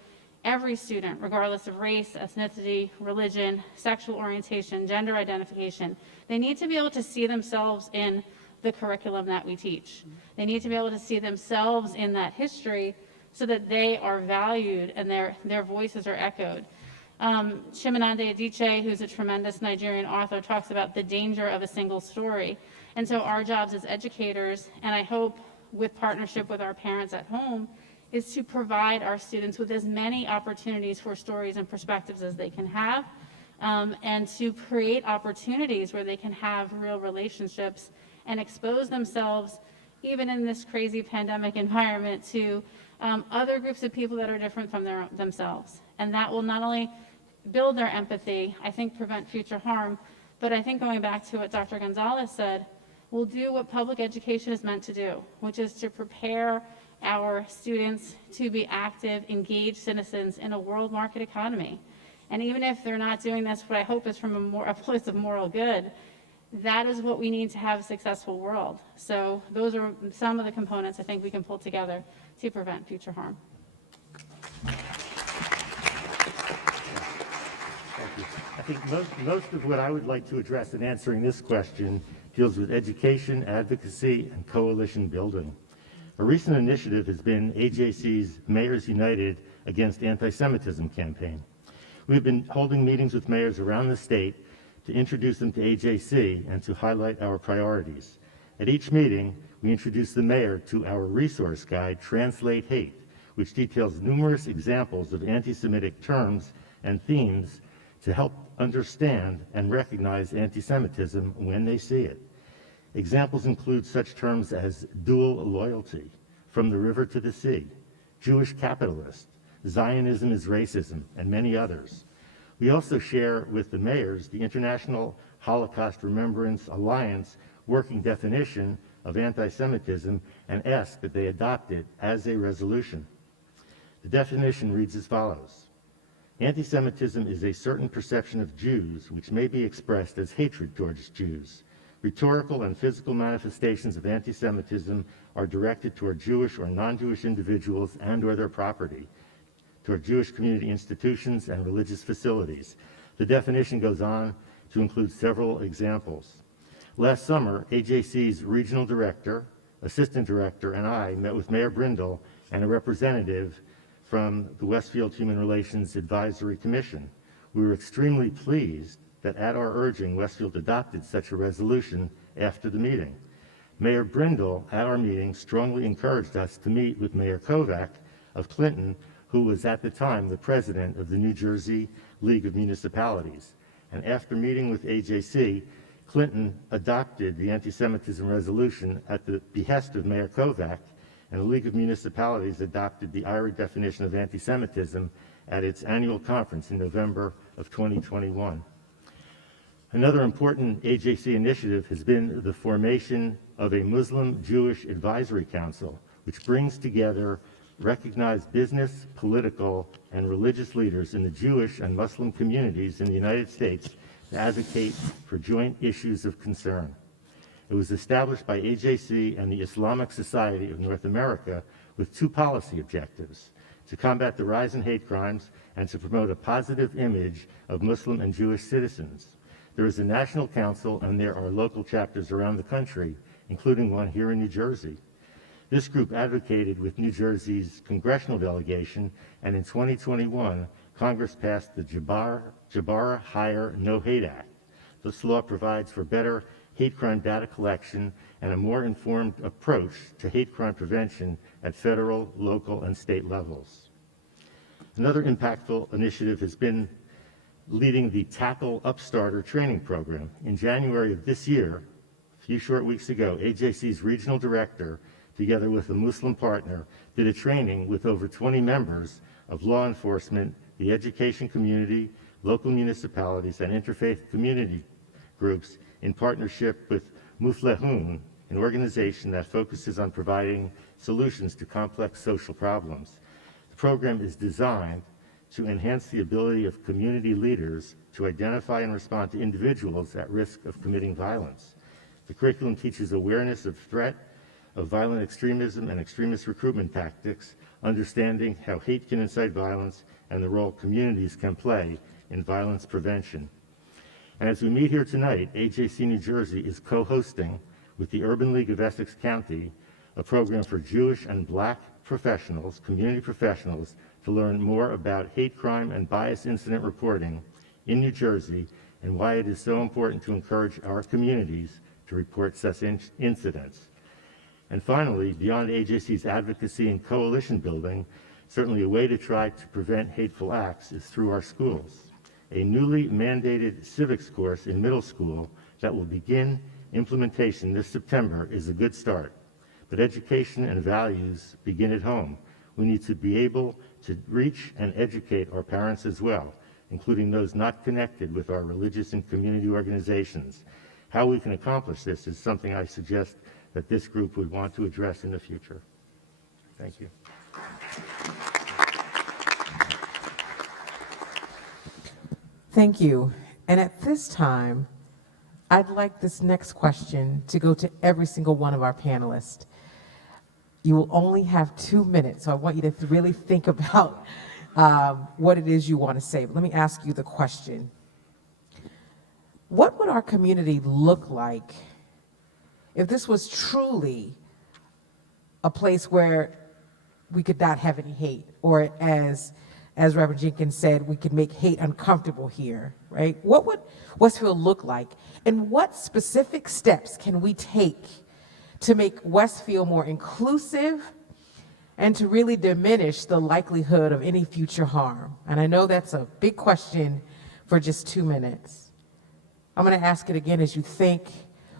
every student, regardless of race, ethnicity, religion, sexual orientation, gender identification, they need to be able to see themselves in the curriculum that we teach. They need to be able to see themselves in that history so that they are valued and their voices are echoed. Chimamanda Adichie, who's a tremendous Nigerian author, talks about the danger of a single story. And so our jobs as educators, and I hope with partnership with our parents at home, is to provide our students with as many opportunities for stories and perspectives as they can have, and to create opportunities where they can have real relationships and expose themselves, even in this crazy pandemic environment, to other groups of people that are different from themselves. And that will not only build their empathy, I think prevent future harm, but I think going back to what Dr. Gonzalez said, will do what public education is meant to do, which is to prepare our students to be active, engaged citizens in a world market economy. And even if they're not doing this, what I hope is from a place of moral good, that is what we need to have a successful world. So those are some of the components I think we can pull together to prevent future harm. Thank you. I think most of what I would like to address in answering this question deals with education, advocacy, and coalition building. A recent initiative has been AJC's Mayors United Against Anti-Semitism campaign. We've been holding meetings with mayors around the state to introduce them to AJC and to highlight our priorities. At each meeting, we introduce the mayor to our resource guide, Translate Hate, which details numerous examples of anti-Semitic terms and themes to help understand and recognize anti-Semitism when they see it. Examples include such terms as dual loyalty, from the river to the sea, Jewish capitalist, Zionism is racism, and many others. We also share with the mayors the International Holocaust Remembrance Alliance working definition of anti-Semitism and ask that they adopt it as a resolution. The definition reads as follows. Anti-Semitism is a certain perception of Jews which may be expressed as hatred towards Jews. Rhetorical and physical manifestations of anti-Semitism are directed toward Jewish or non-Jewish individuals and or their property, toward Jewish community institutions and religious facilities. The definition goes on to include several examples. Last summer, AJC's regional director, assistant director, and I met with Mayor Brindle and a representative from the Westfield Human Relations Advisory Commission. We were extremely pleased that at our urging, Westfield adopted such a resolution after the meeting. Mayor Brindle, at our meeting, strongly encouraged us to meet with Mayor Kovac of Clinton, who was at the time the president of the New Jersey League of Municipalities. And after meeting with AJC, Clinton adopted the anti-Semitism resolution at the behest of Mayor Kovac, and the League of Municipalities adopted the IRA definition of anti-Semitism at its annual conference in November of 2021. Another important AJC initiative has been the formation of a Muslim-Jewish Advisory Council, which brings together recognized business, political, and religious leaders in the Jewish and Muslim communities in the United States to advocate for joint issues of concern. It was established by AJC and the Islamic Society of North America with two policy objectives: to combat the rise in hate crimes and to promote a positive image of Muslim and Jewish citizens. There is a national council and there are local chapters around the country, including one here in New Jersey. This group advocated with New Jersey's congressional delegation, and in 2021, Congress passed the Jabara Hire No Hate Act. This law provides for better hate crime data collection and a more informed approach to hate crime prevention at federal, local, and state levels. Another impactful initiative has been leading the Tackle Upstarter training program. In January of this year, a few short weeks ago, AJC's regional director, together with a Muslim partner, did a training with over 20 members of law enforcement, the education community, local municipalities, and interfaith community groups in partnership with Muflehun, an organization that focuses on providing solutions to complex social problems. The program is designed to enhance the ability of community leaders to identify and respond to individuals at risk of committing violence. The curriculum teaches awareness of threat of violent extremism and extremist recruitment tactics, understanding how hate can incite violence, and the role communities can play in violence prevention. And as we meet here tonight, AJC New Jersey is co-hosting with the Urban League of Essex County a program for Jewish and Black professionals, community professionals, to learn more about hate crime and bias incident reporting in New Jersey and why it is so important to encourage our communities to report such incidents. And finally, beyond AJC's advocacy and coalition building, certainly a way to try to prevent hateful acts is through our schools. A newly mandated civics course in middle school that will begin implementation this September is a good start. But education and values begin at home. We need to be able to reach and educate our parents as well, including those not connected with our religious and community organizations. How we can accomplish this is something I suggest that this group would want to address in the future. Thank you. Thank you. And at this time, I'd like this next question to go to every single one of our panelists. You will only have 2 minutes, so I want you to really think about what it is you want to say. But let me ask you the question. What would our community look like if this was truly a place where we could not have any hate, or as Reverend Jenkins said, we could make hate uncomfortable here, right? What would Westfield look like? And what specific steps can we take to make Westfield more inclusive and to really diminish the likelihood of any future harm? And I know that's a big question for just 2 minutes. I'm going to ask it again as you think.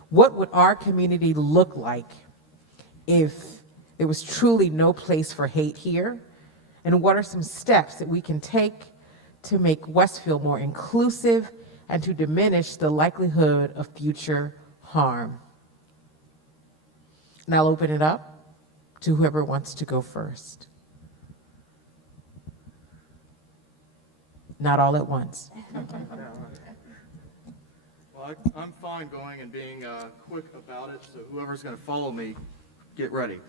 What would our community look like if there was truly no place for hate here? And what are some steps that we can take to make Westfield more inclusive and to diminish the likelihood of future harm? And I'll open it up to whoever wants to go first. Not all at once. Well, I'm fine going and being quick about it, so whoever's going to follow me, get ready.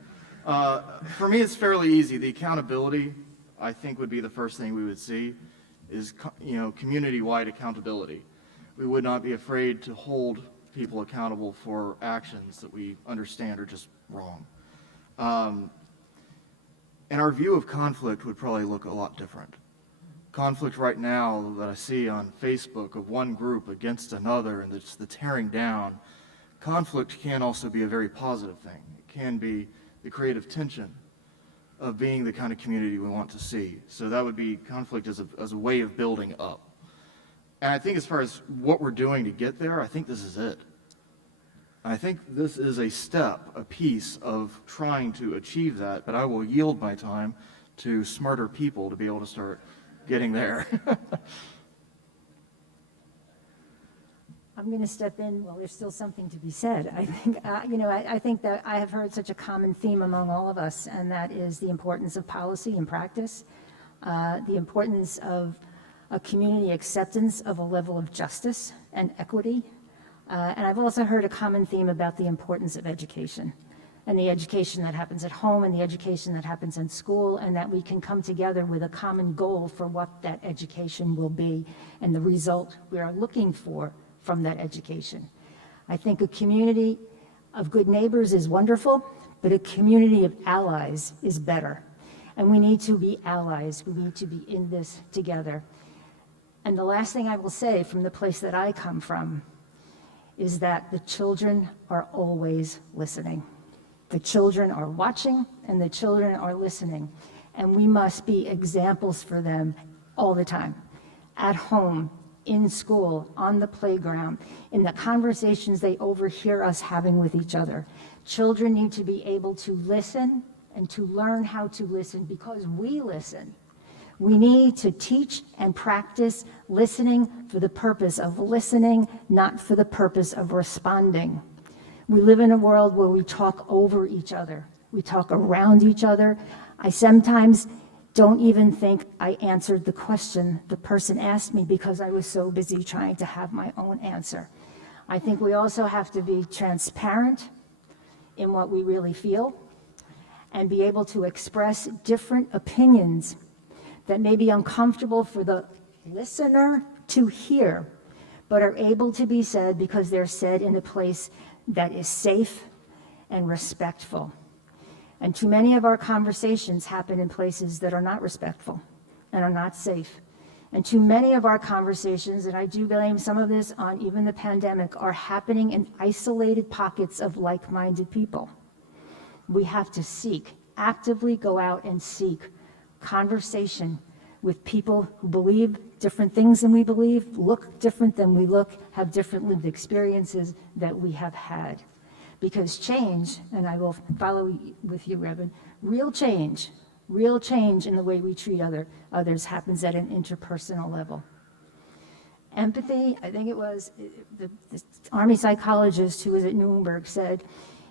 For me, it's fairly easy. The accountability, I think, would be the first thing we would see, is community-wide accountability. We would not be afraid to hold people accountable for actions that we understand are just wrong. And our view of conflict would probably look a lot different. Conflict right now that I see on Facebook of one group against another and it's the tearing down, conflict can also be a very positive thing. It can be the creative tension of being the kind of community we want to see. So that would be conflict as a way of building up. And I think as far as what we're doing to get there, I think this is it. I think this is a step, a piece of trying to achieve that, but I will yield my time to smarter people to be able to start getting there. I'm going to step in while there's still something to be said. I think, I think that I have heard such a common theme among all of us, and that is the importance of policy and practice, the importance of a community acceptance of a level of justice and equity. And I've also heard a common theme about the importance of education. and the education that happens at home and the education that happens in school, and that we can come together with a common goal for what that education will be and the result we are looking for from that education. I think a community of good neighbors is wonderful, but a community of allies is better. And we need to be allies. We need to be in this together. And the last thing I will say from the place that I come from is that the children are always listening. The children are watching and the children are listening. And we must be examples for them all the time, at home, in school, on the playground, in the conversations they overhear us having with each other. Children need to be able to listen and to learn how to listen because we listen. We need to teach and practice listening for the purpose of listening, not for the purpose of responding. We live in a world where we talk over each other. We talk around each other. I sometimes don't even think I answered the question the person asked me because I was so busy trying to have my own answer. I think we also have to be transparent in what we really feel and be able to express different opinions that may be uncomfortable for the listener to hear, but are able to be said because they're said in a place that is safe and respectful. And too many of our conversations happen in places that are not respectful and are not safe. And too many of our conversations, and I do blame some of this on even the pandemic, are happening in isolated pockets of like-minded people. We have to actively go out and seek conversation with people who believe different things than we believe, look different than we look, have different lived experiences that we have had. Because change, and I will follow with you, Reverend, real change in the way we treat others happens at an interpersonal level. Empathy, I think it was the Army psychologist who was at Nuremberg said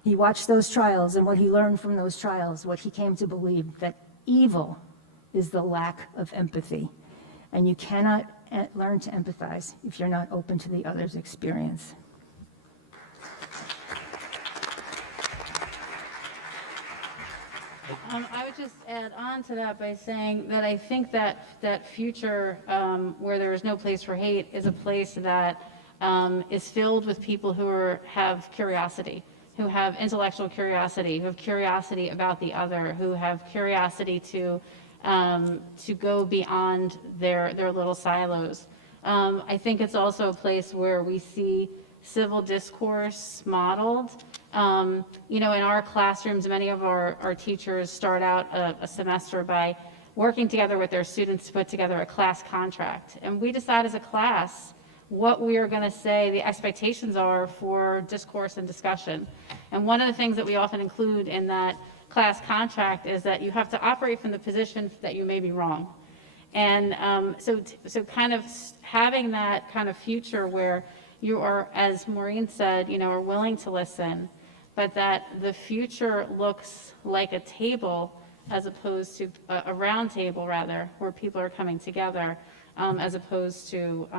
he watched those trials, and what he learned from those trials, what he came to believe, that evil is the lack of empathy. And you cannot learn to empathize if you're not open to the other's experience. I would just add on to that by saying that I think that that future where there is no place for hate is a place that is filled with people who have curiosity, who have intellectual curiosity, who have curiosity about the other, who have curiosity to go beyond their little silos. I think it's also a place where we see civil discourse modeled. In our classrooms, many of our teachers start out a semester by working together with their students to put together a class contract. And we decide as a class what we are going to say the expectations are for discourse and discussion. And one of the things that we often include in that class contract is that you have to operate from the position that you may be wrong. And so kind of having that kind of future where you are, as Maureen said, are willing to listen, but that the future looks like a table as opposed to a round table, rather, where people are coming together as opposed to,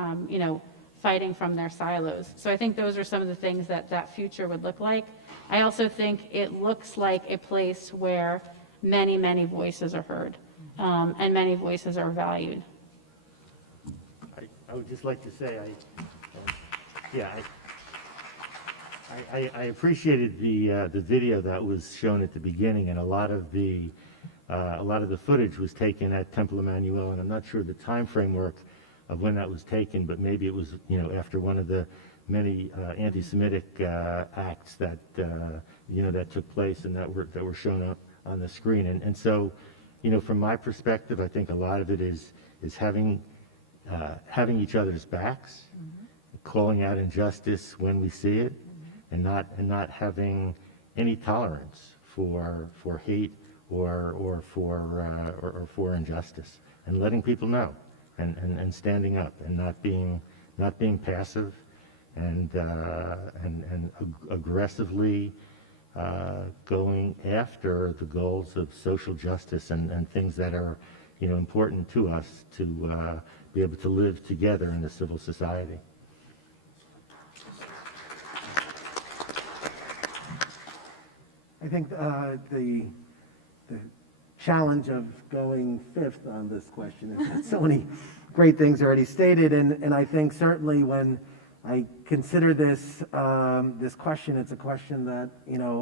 fighting from their silos. So I think those are some of the things that future would look like. I also think it looks like a place where many, many voices are heard and many voices are valued. I would just like to say, I appreciated the video that was shown at the beginning, and a lot of the footage was taken at Temple Emmanuel, and I'm not sure the time framework of when that was taken, but maybe it was after one of the many anti-Semitic acts that that took place and that were shown up on the screen, and so from my perspective, I think a lot of it is having each other's backs, calling out injustice when we see it, and not having any tolerance for hate or for injustice, and letting people know, and standing up, and not being passive, and aggressively going after the goals of social justice and things that are important to us to be able to live together in a civil society. I think the challenge of going fifth on this question is that so many great things already stated, and I think certainly when I consider this this question, it's a question that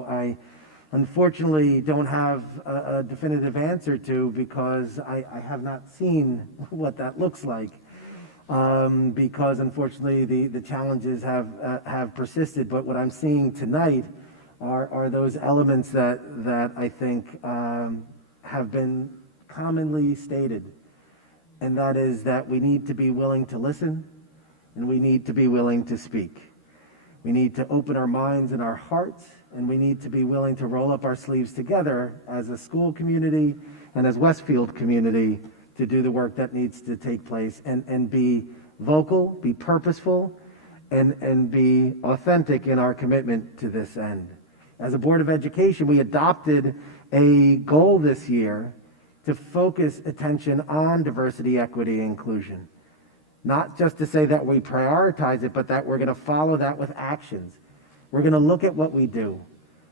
I unfortunately don't have a definitive answer to, because I have not seen what that looks like. Because unfortunately the challenges have persisted. But what I'm seeing tonight are those elements that I think have been commonly stated, and that is that we need to be willing to listen, and we need to be willing to speak. We need to open our minds and our hearts, and we need to be willing to roll up our sleeves together as a school community and as Westfield community to do the work that needs to take place, and be vocal, be purposeful, and be authentic in our commitment to this end. As a Board of Education, we adopted a goal this year to focus attention on diversity, equity, and inclusion. Not just to say that we prioritize it, but that we're going to follow that with actions. We're going to look at what we do.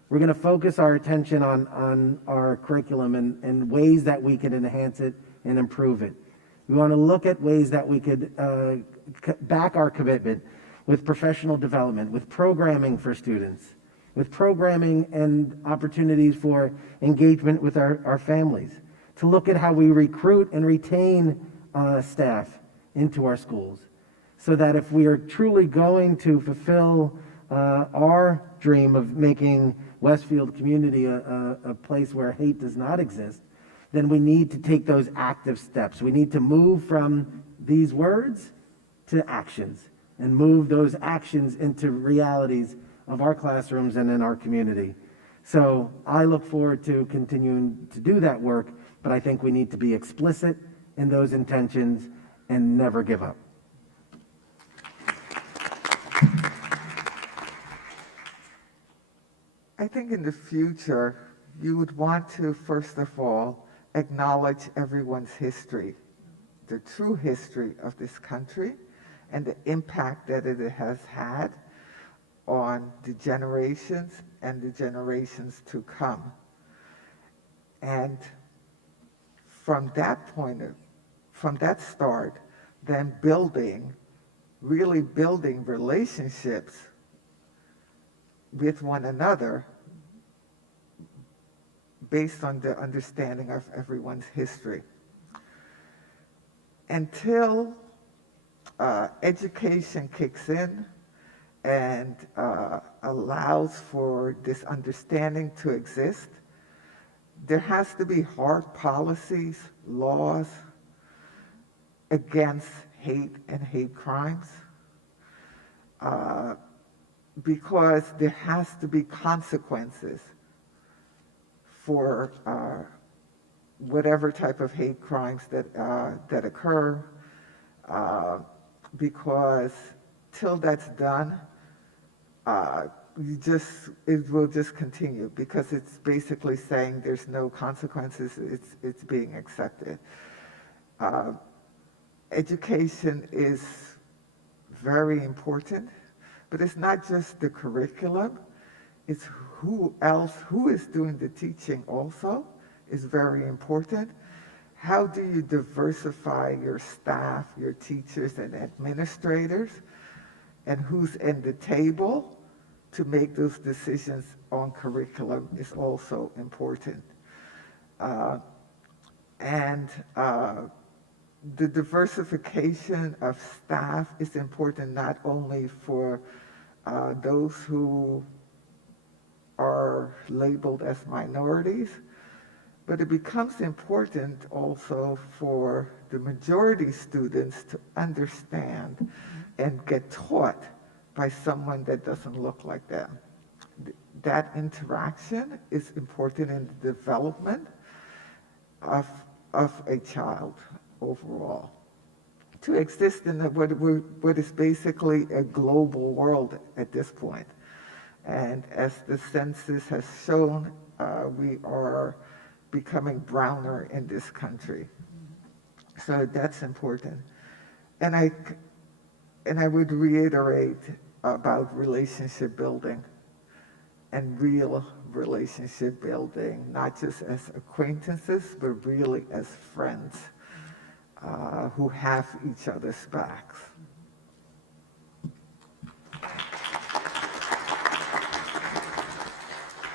We're going to focus our attention on our curriculum and ways that we can enhance it and improve it. We want to look at ways that we could back our commitment with professional development, with programming for students, with programming and opportunities for engagement with our families, to look at how we recruit and retain staff into our schools, so that if we are truly going to fulfill our dream of making Westfield community a place where hate does not exist, then we need to take those active steps. We need to move from these words to actions, and move those actions into realities of our classrooms and in our community. So I look forward to continuing to do that work, but I think we need to be explicit in those intentions and never give up. I think in the future, you would want to, first of all, acknowledge everyone's history, the true history of this country, and the impact that it has had on the generations and the generations to come. And from that start, then really building relationships with one another based on the understanding of everyone's history. Until education kicks in and allows for this understanding to exist, there has to be hard policies, laws against hate and hate crimes, because there has to be consequences for whatever type of hate crimes that occur, because till that's done, it will just continue, because it's basically saying there's no consequences, it's being accepted. Education is very important, but it's not just the curriculum, it's who is doing the teaching also is very important. How do you diversify your staff, your teachers and administrators, and who's in the table to make those decisions on curriculum is also important. The diversification of staff is important not only for those who are labeled as minorities, but it becomes important also for the majority students to understand and get taught by someone that doesn't look like them. That interaction is important in the development of a child overall. To exist in what is basically a global world at this point. And as the census has shown, we are becoming browner in this country. So that's important. And I would reiterate about relationship building and real relationship building, not just as acquaintances, but really as friends who have each other's backs.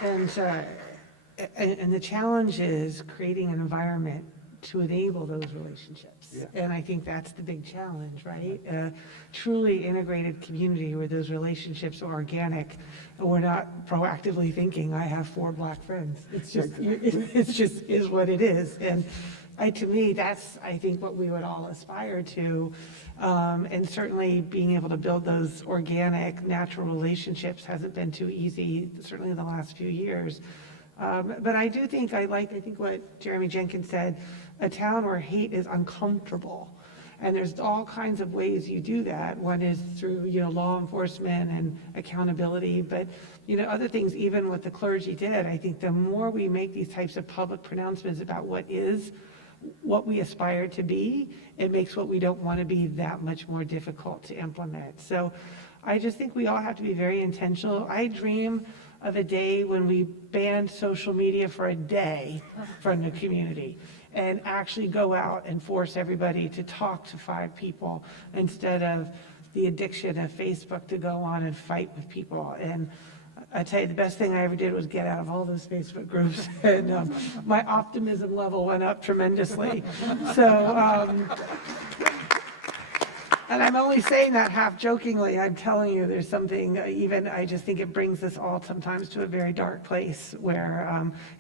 And the challenge is creating an environment to enable those relationships. Yeah. And I think that's the big challenge, right? A truly integrated community where those relationships are organic, and we're not proactively thinking, I have 4 Black friends. It's just, it's just is what it is. And to me, that's, I think, what we would all aspire to. And certainly being able to build those organic, natural relationships hasn't been too easy, certainly in the last few years. But I do think, I think what Jeremy Jenkins said, a town where hate is uncomfortable. And there's all kinds of ways you do that. One is through, law enforcement and accountability, but, other things, even what the clergy did, I think the more we make these types of public pronouncements about what we aspire to be, it makes what we don't want to be that much more difficult to implement. So I just think we all have to be very intentional. I dream of a day when we banned social media for a day from the community and actually go out and force everybody to talk to 5 people instead of the addiction of Facebook to go on and fight with people. And I tell you, the best thing I ever did was get out of all those Facebook groups, and my optimism level went up tremendously. So, and I'm only saying that half jokingly. I'm telling you, there's something, I just think it brings us all sometimes to a very dark place where,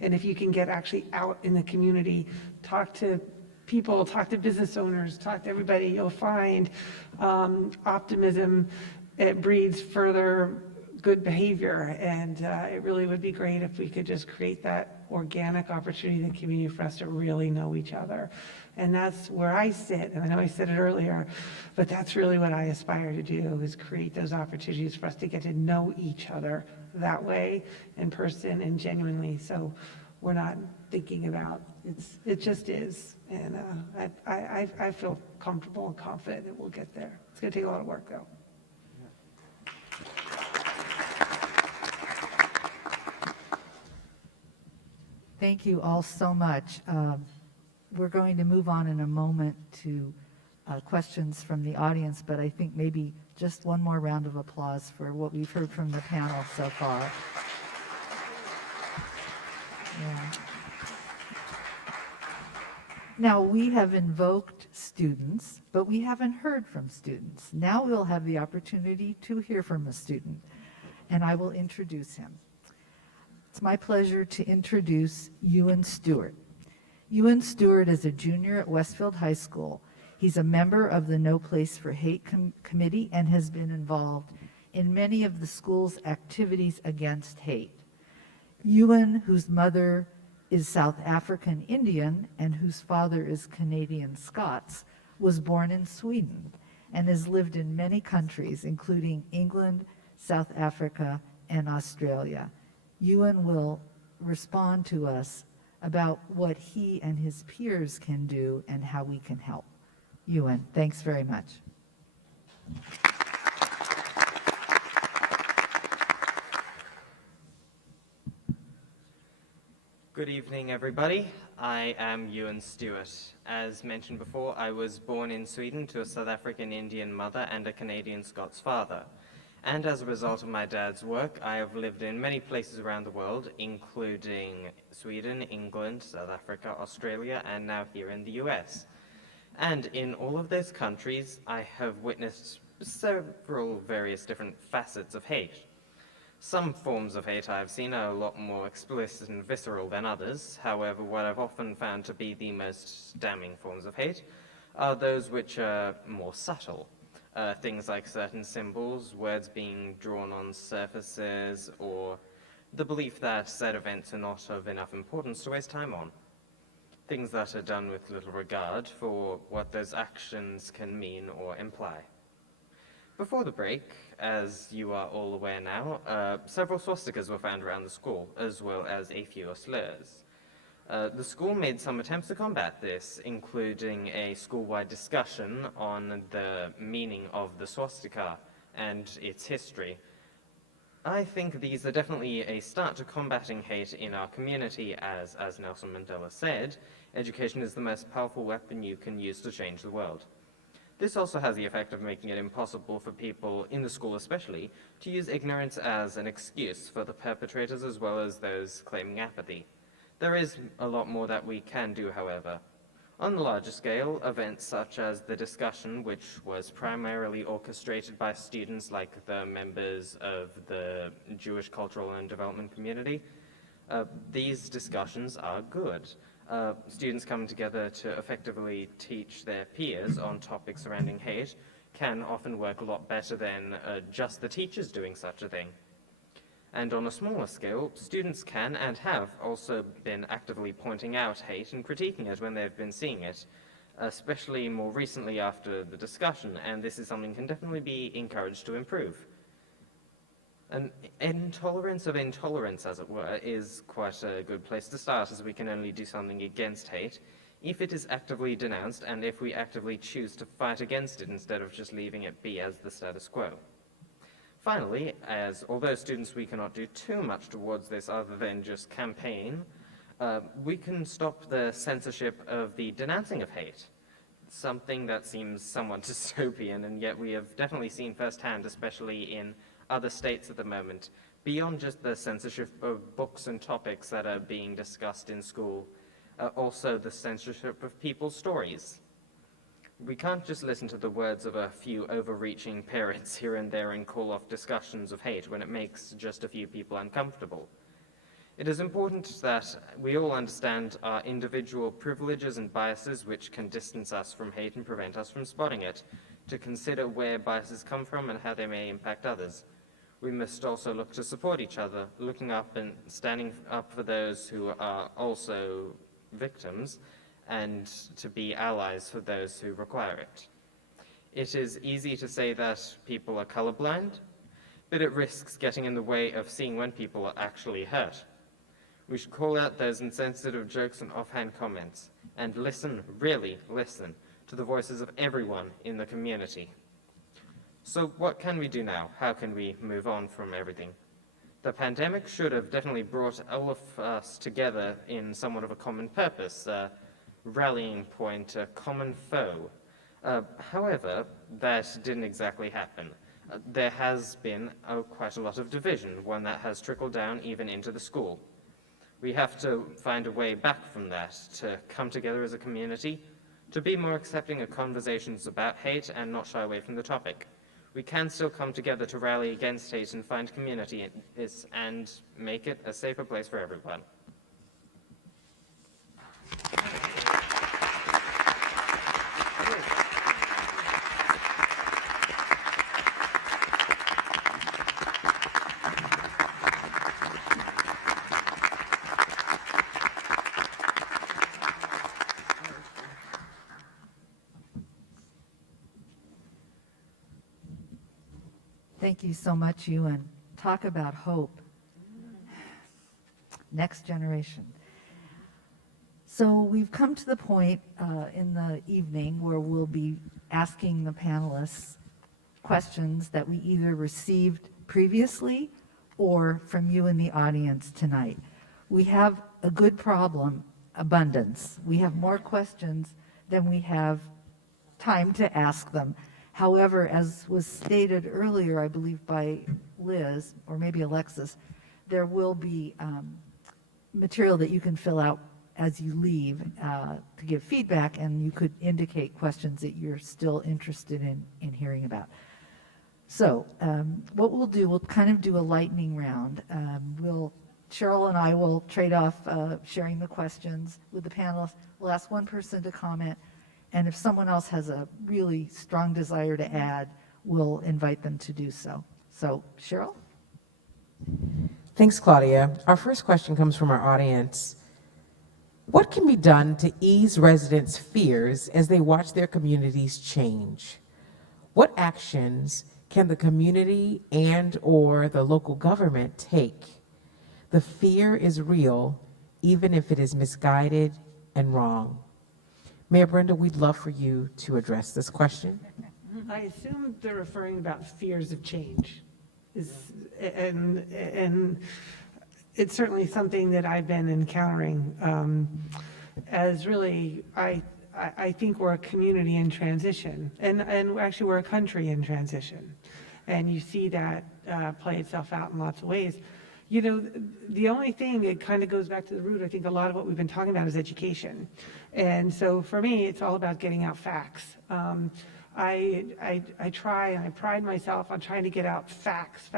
and if you can get actually out in the community, talk to people, talk to business owners, talk to everybody, you'll find optimism, it breeds further good behavior. And it really would be great if we could just create that organic opportunity in the community for us to really know each other. And that's where I sit, and I know I said it earlier, but that's really what I aspire to do, is create those opportunities for us to get to know each other that way, in person and genuinely, so we're not thinking about, it just is. And I feel comfortable and confident that we'll get there. It's gonna take a lot of work, though. Thank you all so much. We're going to move on in a moment to questions from the audience, but I think maybe just one more round of applause for what we've heard from the panel so far. Yeah. Now, we have invoked students, but we haven't heard from students. Now we'll have the opportunity to hear from a student, and I will introduce him. It's my pleasure to introduce Ewan Stewart. Ewan Stewart is a junior at Westfield High School. He's a member of the No Place for Hate committee and has been involved in many of the school's activities against hate. Ewan, whose mother is South African Indian and whose father is Canadian Scots, was born in Sweden and has lived in many countries, including England, South Africa, and Australia. Ewan will respond to us about what he and his peers can do and how we can help. Ewan, thanks very much. Good evening, everybody. I am Ewan Stewart. As mentioned before, I was born in Sweden to a South African Indian mother and a Canadian Scots father. And as a result of my dad's work, I have lived in many places around the world, including Sweden, England, South Africa, Australia, and now here in the US. And in all of those countries, I have witnessed several various different facets of hate. Some forms of hate I have seen are a lot more explicit and visceral than others. However, what I've often found to be the most damning forms of hate are those which are more subtle. Things like certain symbols, words being drawn on surfaces, or the belief that said events are not of enough importance to waste time on. Things that are done with little regard for what those actions can mean or imply. Before the break, as you are all aware now, several swastikas were found around the school, as well as a few slurs. The school made some attempts to combat this, including a school-wide discussion on the meaning of the swastika and its history. I think these are definitely a start to combating hate in our community, as Nelson Mandela said, education is the most powerful weapon you can use to change the world. This also has the effect of making it impossible for people, in the school especially, to use ignorance as an excuse for the perpetrators as well as those claiming apathy. There is a lot more that we can do, however. On the larger scale, events such as the discussion, which was primarily orchestrated by students like the members of the Jewish Cultural and Development Community, these discussions are good. Students coming together to effectively teach their peers on topics surrounding hate can often work a lot better than just the teachers doing such a thing. And on a smaller scale, students can and have also been actively pointing out hate and critiquing it when they've been seeing it, especially more recently after the discussion, and this is something that can definitely be encouraged to improve. An intolerance of intolerance, as it were, is quite a good place to start, as we can only do something against hate if it is actively denounced and if we actively choose to fight against it instead of just leaving it be as the status quo. Finally, as although students we cannot do too much towards this other than just campaign, we can stop the censorship of the denouncing of hate, something that seems somewhat dystopian, and yet we have definitely seen firsthand, especially in other states at the moment, beyond just the censorship of books and topics that are being discussed in school, also the censorship of people's stories. We can't just listen to the words of a few overreaching parents here and there and call off discussions of hate when it makes just a few people uncomfortable. It is important that we all understand our individual privileges and biases which can distance us from hate and prevent us from spotting it, to consider where biases come from and how they may impact others. We must also look to support each other, looking up and standing up for those who are also victims, and to be allies for those who require it. It is easy to say that people are colorblind, but it risks getting in the way of seeing when people are actually hurt. We should call out those insensitive jokes and offhand comments, and listen, really listen, to the voices of everyone in the community. So what can we do now? How can we move on from everything? The pandemic should have definitely brought all of us together in somewhat of a common purpose, rallying point, a common foe. However, that didn't exactly happen. There has been quite a lot of division, one that has trickled down even into the school. We have to find a way back from that, to come together as a community, to be more accepting of conversations about hate and not shy away from the topic. We can still come together to rally against hate and find community in this and make it a safer place for everyone. Thank you so much, Ewan. Talk about hope. Next generation. So we've come to the point in the evening where we'll be asking the panelists questions that we either received previously or from you in the audience tonight. We have a good problem, abundance. We have more questions than we have time to ask them. However, as was stated earlier, I believe by Liz, or maybe Alexis, there will be material that you can fill out as you leave to give feedback, and you could indicate questions that you're still interested in hearing about. So what we'll do, we'll kind of do a lightning round. Cheryl and I will trade off sharing the questions with the panelists. We'll ask one person to comment, and if someone else has a really strong desire to add, we'll invite them to do so. So, Cheryl? Thanks, Claudia. Our first question comes from our audience. What can be done to ease residents' fears as they watch their communities change? What actions can the community and/or the local government take? The fear is real, even if it is misguided and wrong. Mayor Brenda, we'd love for you to address this question. I assume they're referring about fears of change. and it's certainly something that I've been encountering as really, I think we're a community in transition, and actually we're a country in transition. And you see that play itself out in lots of ways. You know, the only thing, it kind of goes back to the root, I think a lot of what we've been talking about is education. And so for me, it's all about getting out facts. I try and I pride myself on trying to get out facts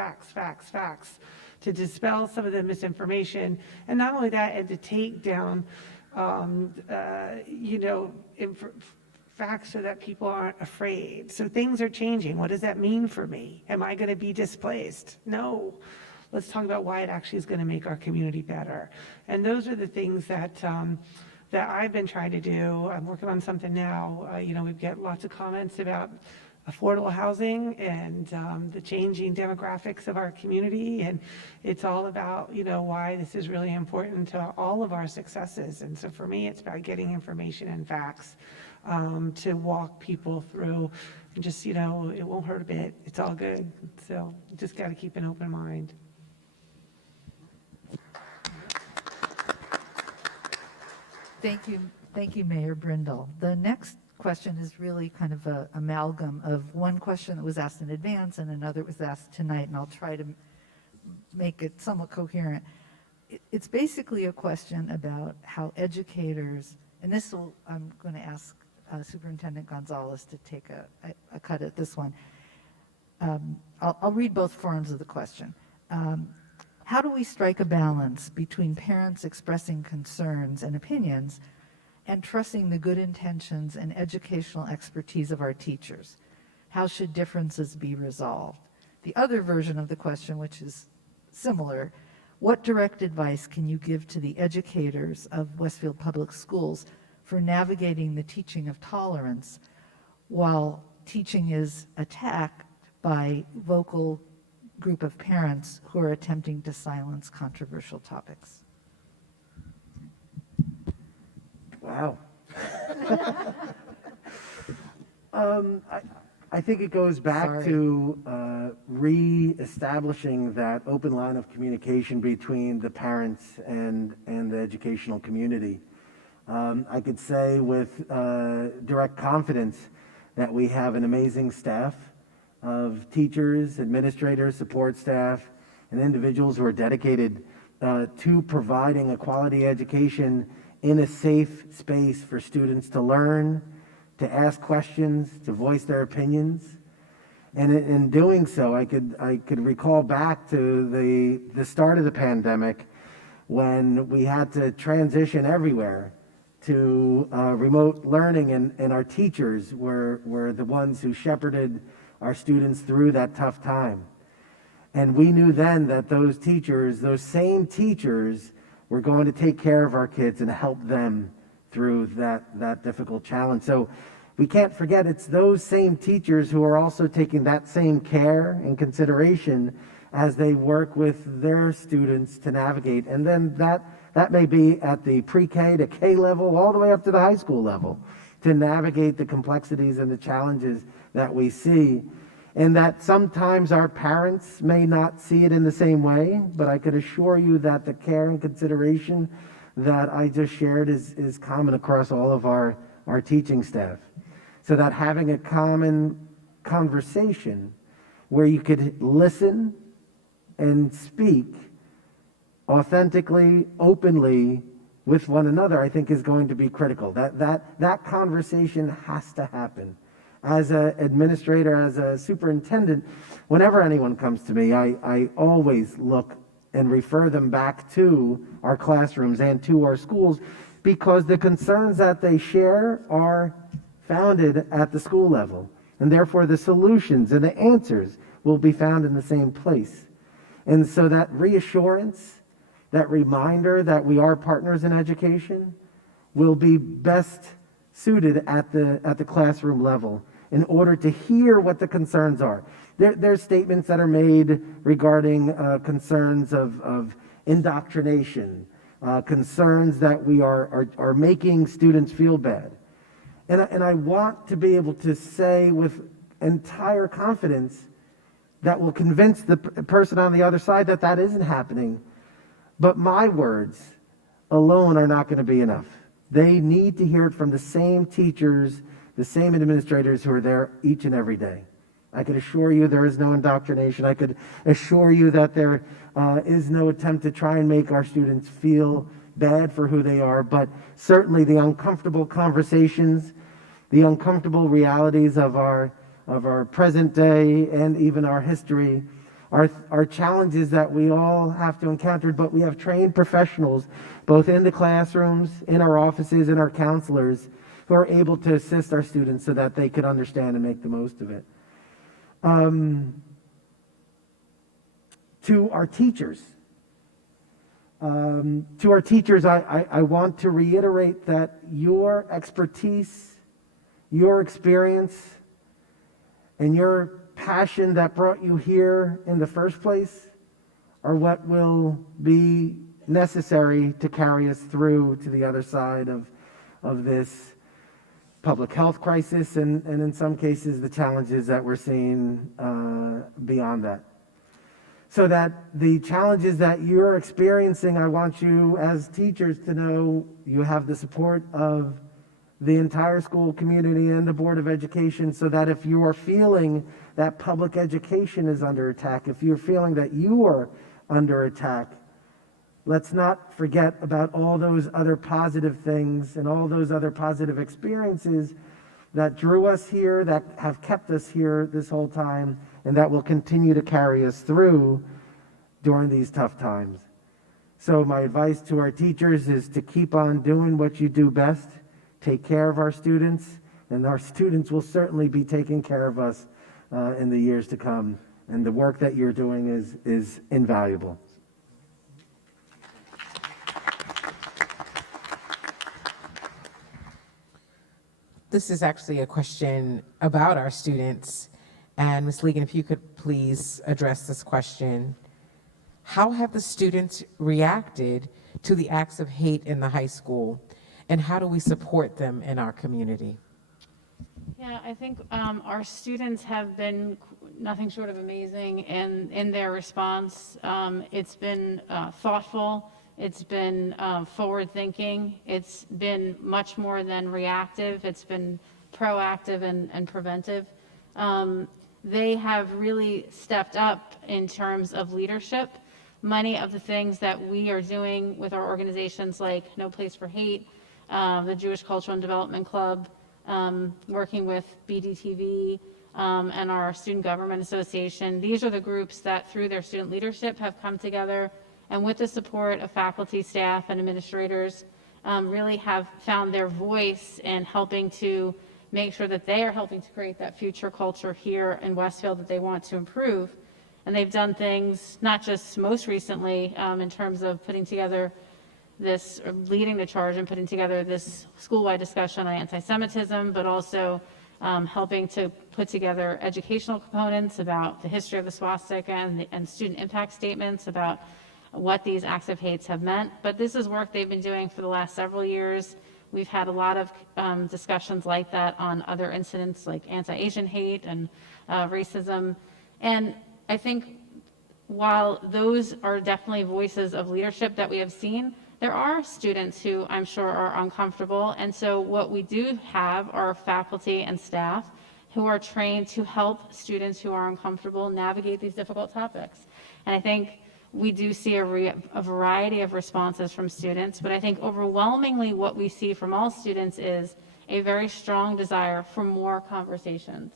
to dispel some of the misinformation. And not only that, and to take down, facts so that people aren't afraid. So things are changing. What does that mean for me? Am I going to be displaced? No. Let's talk about why it actually is going to make our community better. And those are the things that that I've been trying to do. I'm working on something now. We've got lots of comments about affordable housing and the changing demographics of our community. And it's all about, why this is really important to all of our successes. And so for me, it's about getting information and facts to walk people through. And just, it won't hurt a bit. It's all good. So just got to keep an open mind. Thank you, Mayor Brindle. The next question is really kind of an amalgam of one question that was asked in advance and another was asked tonight, and I'll try to make it somewhat coherent. It's basically a question about how educators, and I'm going to ask Superintendent Gonzalez to take a cut at this one. I'll read both forms of the question. How do we strike a balance between parents expressing concerns and opinions and trusting the good intentions and educational expertise of our teachers? How should differences be resolved? The other version of the question, which is similar, what direct advice can you give to the educators of Westfield Public Schools for navigating the teaching of tolerance while teaching is attacked by vocal group of parents who are attempting to silence controversial topics? Wow. I think it goes back to re-establishing that open line of communication between the parents and the educational community. I could say with direct confidence that we have an amazing staff of teachers, administrators, support staff, and individuals who are dedicated to providing a quality education in a safe space for students to learn, to ask questions, to voice their opinions. And in doing so, I could recall back to the start of the pandemic when we had to transition everywhere to remote learning, and our teachers were the ones who shepherded our students through that tough time. And we knew then that those same teachers, were going to take care of our kids and help them through that difficult challenge. So we can't forget it's those same teachers who are also taking that same care and consideration as they work with their students to navigate. And then that may be at the pre-K to K level, all the way up to the high school level, to navigate the complexities and the challenges that we see. And that sometimes our parents may not see it in the same way, but I could assure you that the care and consideration that I just shared is common across all of our teaching staff. So that having a common conversation where you could listen and speak authentically, openly with one another, I think is going to be critical. That conversation has to happen. As an administrator, as a superintendent, whenever anyone comes to me, I always look and refer them back to our classrooms and to our schools, because the concerns that they share are founded at the school level, and therefore the solutions and the answers will be found in the same place. And so that reassurance, that reminder that we are partners in education, will be best suited at the classroom level in order to hear what the concerns are. There's statements that are made regarding concerns of indoctrination, concerns that we are making students feel bad. And I want to be able to say with entire confidence, that will convince the person on the other side that that isn't happening. But my words alone are not going to be enough. They need to hear it from the same teachers, the same administrators who are there each and every day. I could assure you there is no indoctrination. I could assure you that there is no attempt to try and make our students feel bad for who they are, but certainly the uncomfortable conversations, the uncomfortable realities of our present day and even our history are challenges that we all have to encounter, but we have trained professionals both in the classrooms, in our offices, and our counselors who are able to assist our students so that they could understand and make the most of it. To our teachers, I want to reiterate that your expertise, your experience, and your passion that brought you here in the first place are what will be necessary to carry us through to the other side of this public health crisis and in some cases the challenges that we're seeing beyond that. So that the challenges that you're experiencing, I want you as teachers to know you have the support of the entire school community and the Board of Education, so that if you are feeling that public education is under attack, if you're feeling that you are under attack, let's not forget about all those other positive things and all those other positive experiences that drew us here, that have kept us here this whole time, and that will continue to carry us through during these tough times. So my advice to our teachers is to keep on doing what you do best, take care of our students, and our students will certainly be taking care of us in the years to come. And the work that you're doing is invaluable. This is actually a question about our students. And Ms. Ligon, if you could please address this question. How have the students reacted to the acts of hate in the high school? And how do we support them in our community? Yeah, I think our students have been nothing short of amazing in their response. It's been thoughtful. It's been forward-thinking. It's been much more than reactive. It's been proactive and preventive. They have really stepped up in terms of leadership. Many of the things that we are doing with our organizations like No Place for Hate, the Jewish Cultural and Development Club, working with BDTV, and our Student Government Association, these are the groups that through their student leadership have come together and with the support of faculty, staff, and administrators, really have found their voice in helping to make sure that they are helping to create that future culture here in Westfield that they want to improve. And they've done things, not just most recently in terms of putting together this, leading the charge and putting together this school-wide discussion on anti-Semitism, but also helping to put together educational components about the history of the swastika and student impact statements about what these acts of hate have meant. But this is work they've been doing for the last several years. We've had a lot of discussions like that on other incidents like anti-Asian hate and racism. And I think while those are definitely voices of leadership that we have seen, there are students who I'm sure are uncomfortable. And so what we do have are faculty and staff who are trained to help students who are uncomfortable navigate these difficult topics. And I think we do see a variety of responses from students, but I think overwhelmingly what we see from all students is a very strong desire for more conversations.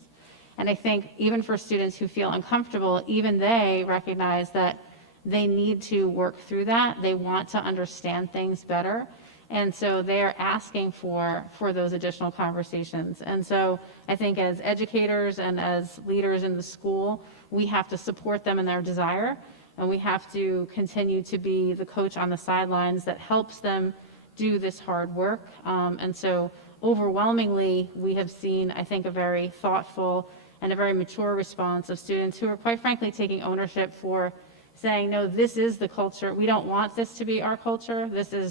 And I think even for students who feel uncomfortable, even they recognize that they need to work through that. They want to understand things better. And so they're asking for those additional conversations. And so I think as educators and as leaders in the school, we have to support them in their desire. And we have to continue to be the coach on the sidelines that helps them do this hard work. And so overwhelmingly, we have seen, I think, a very thoughtful and a very mature response of students who are quite frankly taking ownership for saying, no, this is the culture. We don't want this to be our culture.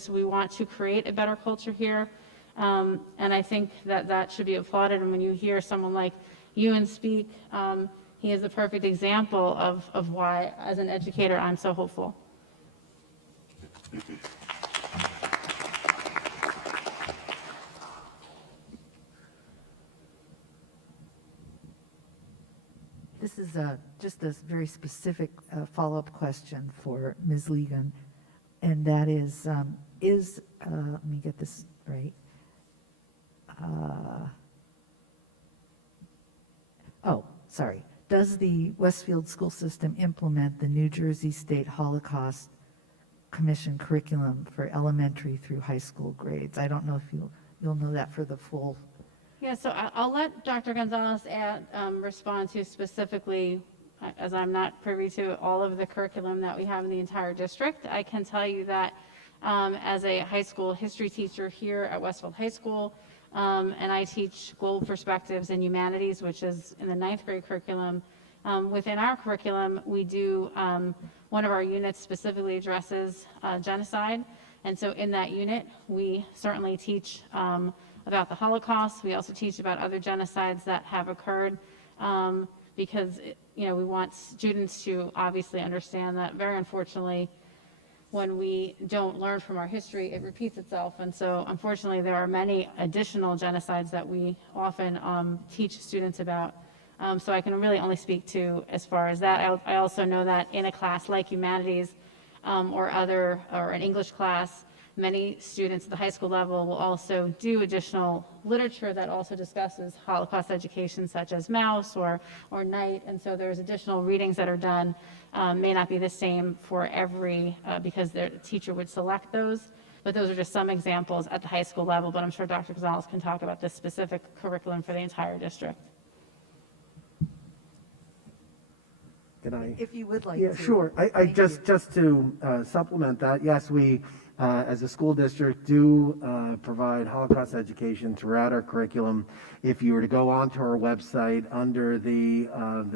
We want to create a better culture here. And I think that that should be applauded. And when you hear someone like Ewan speak, he is a perfect example of why, as an educator, I'm so hopeful. This is just a very specific follow-up question for Ms. Ligon, and that is, let me get this right. Sorry. Does the Westfield school system implement the New Jersey State Holocaust Commission curriculum for elementary through high school grades? I don't know if you'll know that for the full. Yeah, so I'll let Dr. Gonzalez respond to specifically, as I'm not privy to all of the curriculum that we have in the entire district. I can tell you that as a high school history teacher here at Westfield High School, and I teach global perspectives and humanities, which is in the 9th grade curriculum. Within our curriculum, we do, one of our units specifically addresses genocide. And so in that unit, we certainly teach about the Holocaust. We also teach about other genocides that have occurred because, we want students to obviously understand that, very unfortunately, when we don't learn from our history, it repeats itself. And so, unfortunately, there are many additional genocides that we often teach students about. So I can really only speak to as far as that. I also know that in a class like humanities or an English class, many students at the high school level will also do additional literature that also discusses Holocaust education, such as Maus or Night. And so there's additional readings that are done. May not be the same for every, because the teacher would select those, but those are just some examples at the high school level. But I'm sure Dr. Gonzalez can talk about this specific curriculum for the entire district. Can I? If you would like Yeah, to. sure. I just to supplement that, yes, we as a school district do provide Holocaust education throughout our curriculum. If you were to go onto our website under the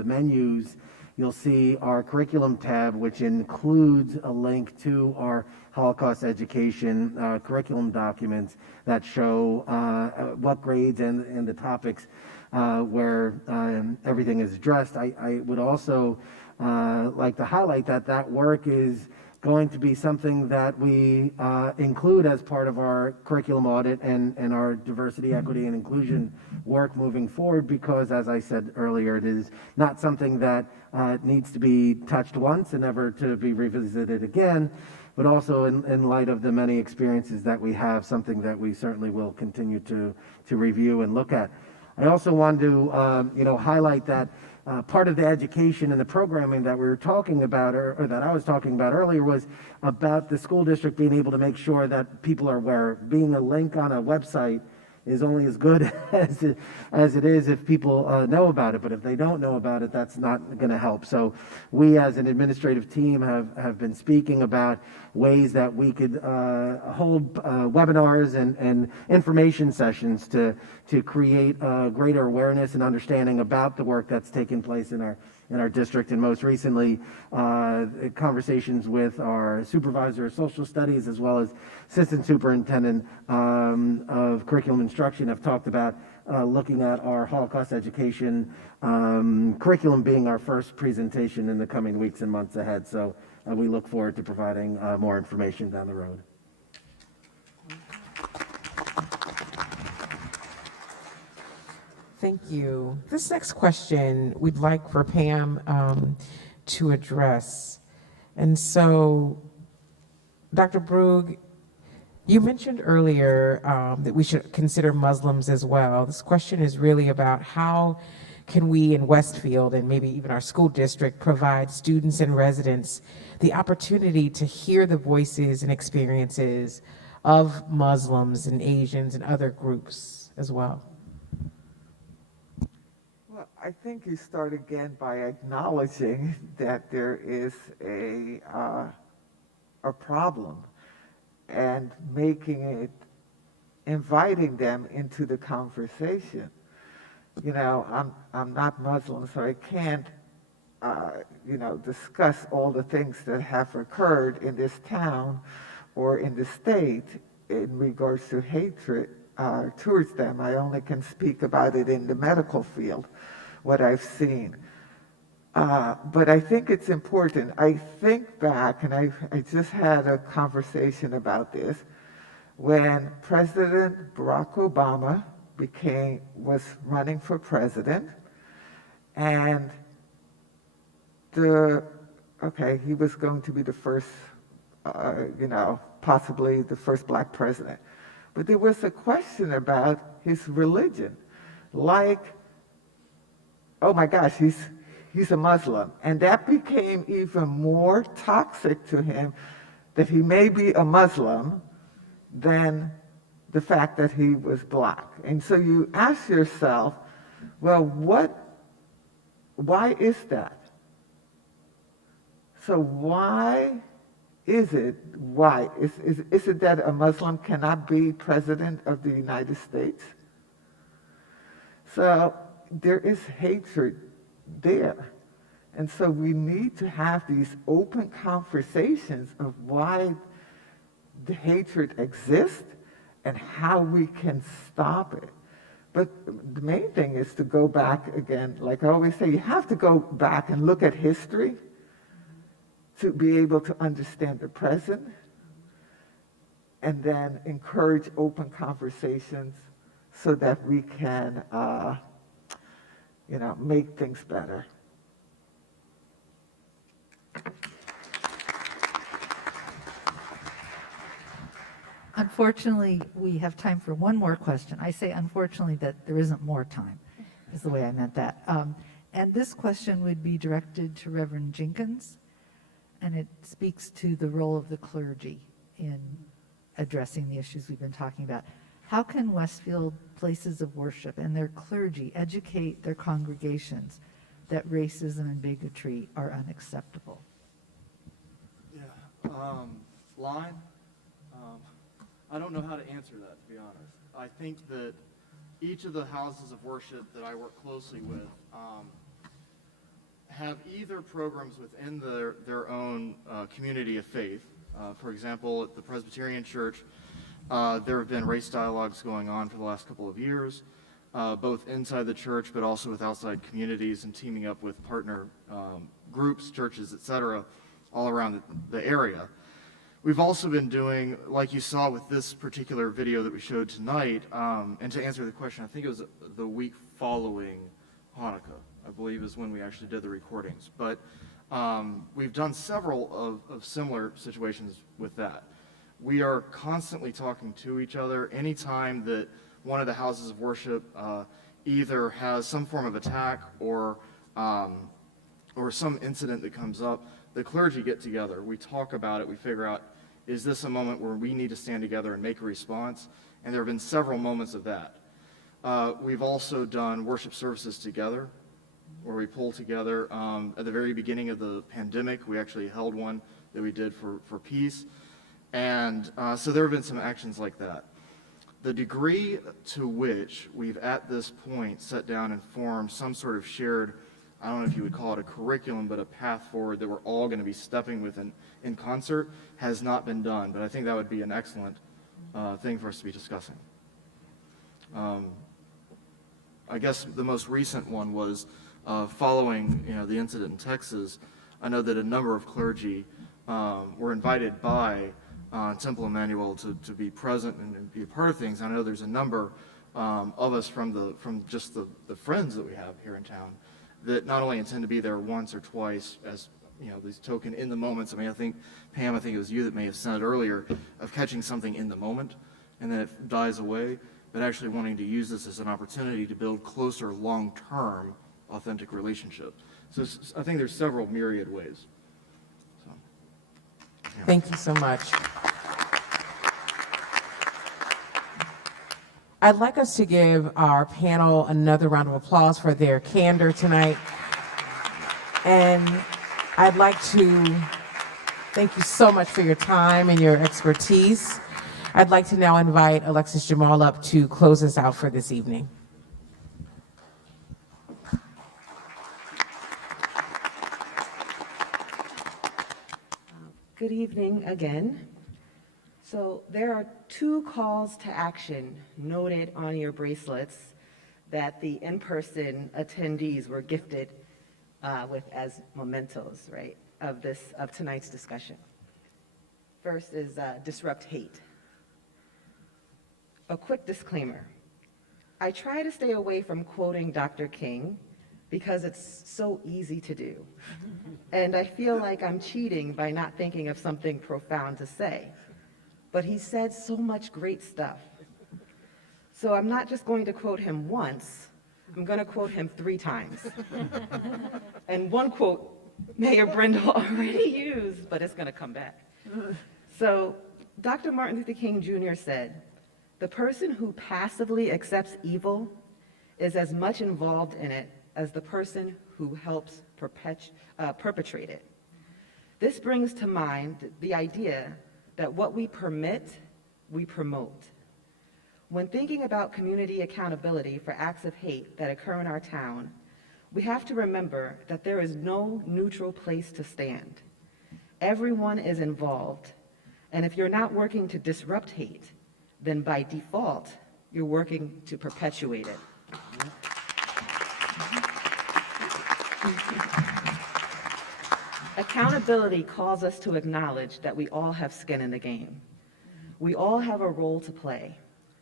menus, you'll see our curriculum tab, which includes a link to our Holocaust education curriculum documents that show what grades and the topics where everything is addressed. I would also like to highlight that work is going to be something that we include as part of our curriculum audit and our diversity, equity, and inclusion work moving forward, because, as I said earlier, it is not something that needs to be touched once and never to be revisited again, but also in light of the many experiences that we have, something that we certainly will continue to review and look at. I also wanted to highlight that part of the education and the programming that we were talking about, or that I was talking about earlier, was about the school district being able to make sure that people are aware. Being a link on a website is only as good as it is if people know about it. But if they don't know about it, that's not going to help. So we as an administrative team have been speaking about ways that we could hold webinars and information sessions to create greater awareness and understanding about the work that's taking place in our district. And most recently, conversations with our supervisor of social studies as well as assistant superintendent of curriculum instruction have talked about looking at our Holocaust education curriculum being our first presentation in the coming weeks and months ahead. So we look forward to providing more information down the road. Thank you. This next question we'd like for Pam to address. And so, Dr. Brugge, you mentioned earlier that we should consider Muslims as well. This question is really about how can we in Westfield and maybe even our school district provide students and residents the opportunity to hear the voices and experiences of Muslims and Asians and other groups as well. Well, I think you start again by acknowledging that there is a problem and inviting them into the conversation. You know, I'm not Muslim, so I can't, discuss all the things that have occurred in this town or in the state in regards to hatred towards them. I only can speak about it in the medical field, what I've seen. But I think it's important. I think back, and I just had a conversation about this, when President Barack Obama was running for president, and he was going to be the first, possibly the first black president. But there was a question about his religion, like, oh my gosh, he's a Muslim. And that became even more toxic to him, that he may be a Muslim, than the fact that he was black. And so you ask yourself, well, why is that? So why is it that a Muslim cannot be president of the United States? So there is hatred there. And so we need to have these open conversations of why the hatred exists and how we can stop it. But the main thing is to go back again, like I always say, you have to go back and look at history to be able to understand the present, and then encourage open conversations so that we can, make things better. Unfortunately, we have time for one more question. I say unfortunately that there isn't more time, is the way I meant that. And this question would be directed to Reverend Jenkins, and it speaks to the role of the clergy in addressing the issues we've been talking about. How can Westfield places of worship and their clergy educate their congregations that racism and bigotry are unacceptable? I don't know how to answer that, to be honest. I think that each of the houses of worship that I work closely with have either programs within their own community of faith. For example, at the Presbyterian Church, there have been race dialogues going on for the last couple of years, both inside the church but also with outside communities, and teaming up with partner groups, churches, etc., all around the area. We've also been doing, like you saw with this particular video that we showed tonight, and to answer the question, I think it was the week following Hanukkah, I believe is when we actually did the recordings. But we've done several of similar situations with that. We are constantly talking to each other. Anytime that one of the houses of worship either has some form of attack or some incident that comes up, the clergy get together. We talk about it. We figure out, is this a moment where we need to stand together and make a response? And there have been several moments of that. We've also done worship services together, where we pull together. At the very beginning of the pandemic, we actually held one that we did for peace. And so there have been some actions like that. The degree to which we've at this point sat down and formed some sort of shared, I don't know if you would call it a curriculum, but a path forward that we're all going to be stepping with in concert, has not been done. But I think that would be an excellent thing for us to be discussing. I guess the most recent one was following the incident in Texas. I know that a number of clergy were invited by Temple Emmanuel to be present and be a part of things. I know there's a number of us from just the friends that we have here in town that not only intend to be there once or twice as these token in the moments. I mean, I think Pam, it was you that may have said earlier of catching something in the moment and then it dies away, but actually wanting to use this as an opportunity to build closer, long-term, authentic relationships. So I think there's several myriad ways. So, yeah. Thank you so much. I'd like us to give our panel another round of applause for their candor tonight. And I'd like to thank you so much for your time and your expertise. I'd like to now invite Alexis Jamal up to close us out for this evening. Good evening again. So there are 2 calls to action noted on your bracelets that the in-person attendees were gifted with as mementos, right, of tonight's discussion. First is disrupt hate. A quick disclaimer. I try to stay away from quoting Dr. King because it's so easy to do. And I feel like I'm cheating by not thinking of something profound to say. But he said so much great stuff. So I'm not just going to quote him once, I'm going to quote him 3 times. And one quote Mayor Brindle already used, but it's going to come back. So Dr. Martin Luther King Jr. said, "The person who passively accepts evil is as much involved in it as the person who helps perpetrate it." This brings to mind the idea that what we permit, we promote. When thinking about community accountability for acts of hate that occur in our town, we have to remember that there is no neutral place to stand. Everyone is involved, and if you're not working to disrupt hate, then by default, you're working to perpetuate it. Accountability calls us to acknowledge that we all have skin in the game. We all have a role to play.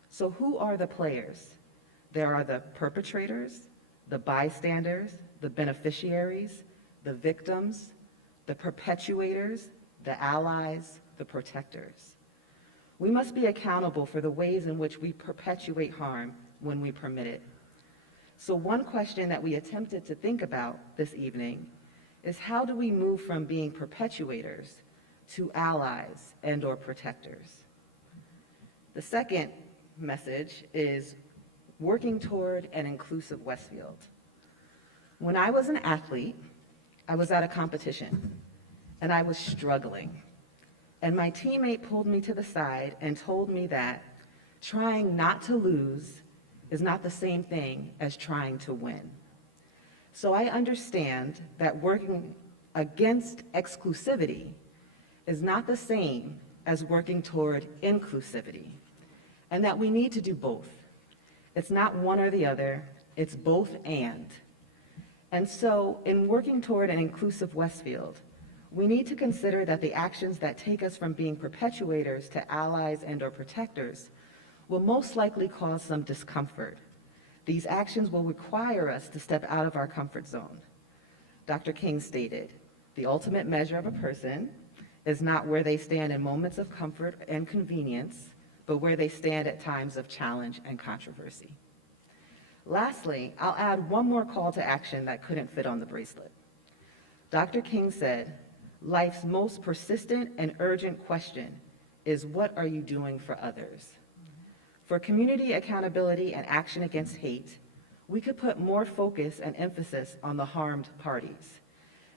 So who are the players? There are the perpetrators, the bystanders, the beneficiaries, the victims, the perpetuators, the allies, the protectors. We must be accountable for the ways in which we perpetuate harm when we permit it. So one question that we attempted to think about this evening is, how do we move from being perpetuators to allies and/or protectors? The second message is working toward an inclusive Westfield. When I was an athlete, I was at a competition and I was struggling. And my teammate pulled me to the side and told me that trying not to lose is not the same thing as trying to win. So I understand that working against exclusivity is not the same as working toward inclusivity, and that we need to do both. It's not one or the other, it's both and. And so in working toward an inclusive Westfield, we need to consider that the actions that take us from being perpetuators to allies and/or protectors will most likely cause some discomfort. These actions will require us to step out of our comfort zone. Dr. King stated, "The ultimate measure of a person is not where they stand in moments of comfort and convenience, but where they stand at times of challenge and controversy." Lastly, I'll add one more call to action that couldn't fit on the bracelet. Dr. King said, "Life's most persistent and urgent question is, what are you doing for others?" For community accountability and action against hate, we could put more focus and emphasis on the harmed parties,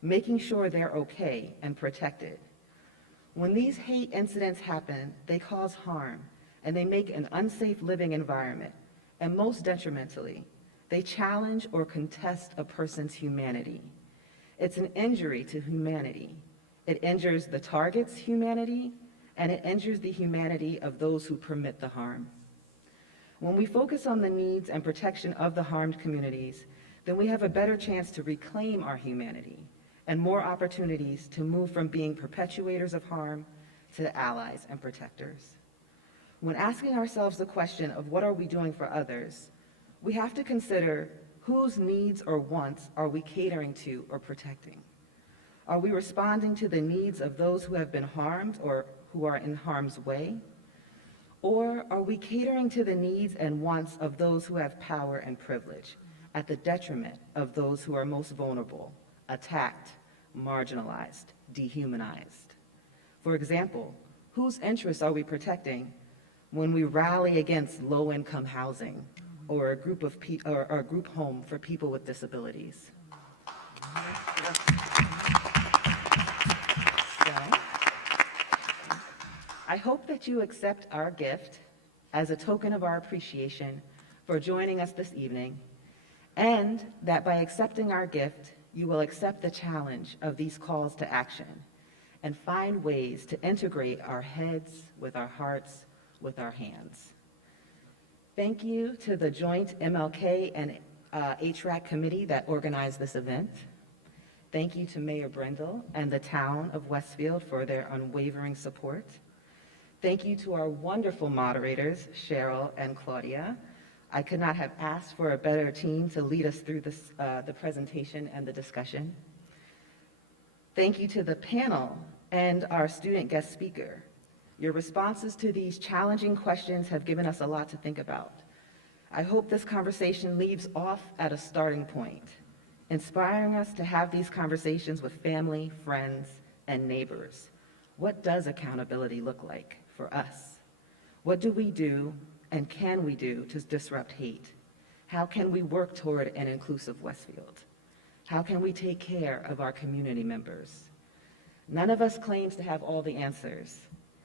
making sure they're okay and protected. When these hate incidents happen, they cause harm and they make an unsafe living environment, and most detrimentally, they challenge or contest a person's humanity. It's an injury to humanity. It injures the target's humanity, and it injures the humanity of those who permit the harm. When we focus on the needs and protection of the harmed communities, then we have a better chance to reclaim our humanity and more opportunities to move from being perpetuators of harm to allies and protectors. When asking ourselves the question of what are we doing for others, we have to consider whose needs or wants are we catering to or protecting. Are we responding to the needs of those who have been harmed or who are in harm's way? Or are we catering to the needs and wants of those who have power and privilege at the detriment of those who are most vulnerable, attacked, marginalized, dehumanized? For example, whose interests are we protecting when we rally against low-income housing or a group home for people with disabilities? I hope that you accept our gift as a token of our appreciation for joining us this evening, and that by accepting our gift, you will accept the challenge of these calls to action and find ways to integrate our heads with our hearts, with our hands. Thank you to the joint MLK and HRAC committee that organized this event. Thank you to Mayor Brendel and the town of Westfield for their unwavering support. Thank you to our wonderful moderators, Cheryl and Claudia. I could not have asked for a better team to lead us through this, the presentation and the discussion. Thank you to the panel and our student guest speaker. Your responses to these challenging questions have given us a lot to think about. I hope this conversation leaves off at a starting point, inspiring us to have these conversations with family, friends, and neighbors. What does accountability look like for us? What do we do and can we do to disrupt hate? How can we work toward an inclusive Westfield? How can we take care of our community members? None of us claims to have all the answers,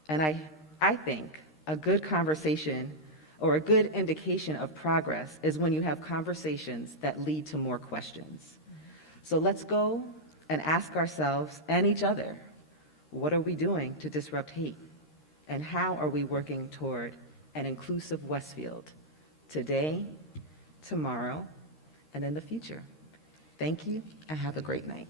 and I think a good conversation or a good indication of progress is when you have conversations that lead to more questions. So let's go and ask ourselves and each other, what are we doing to disrupt hate? And how are we working toward an inclusive Westfield today, tomorrow, and in the future? Thank you, and have a great night.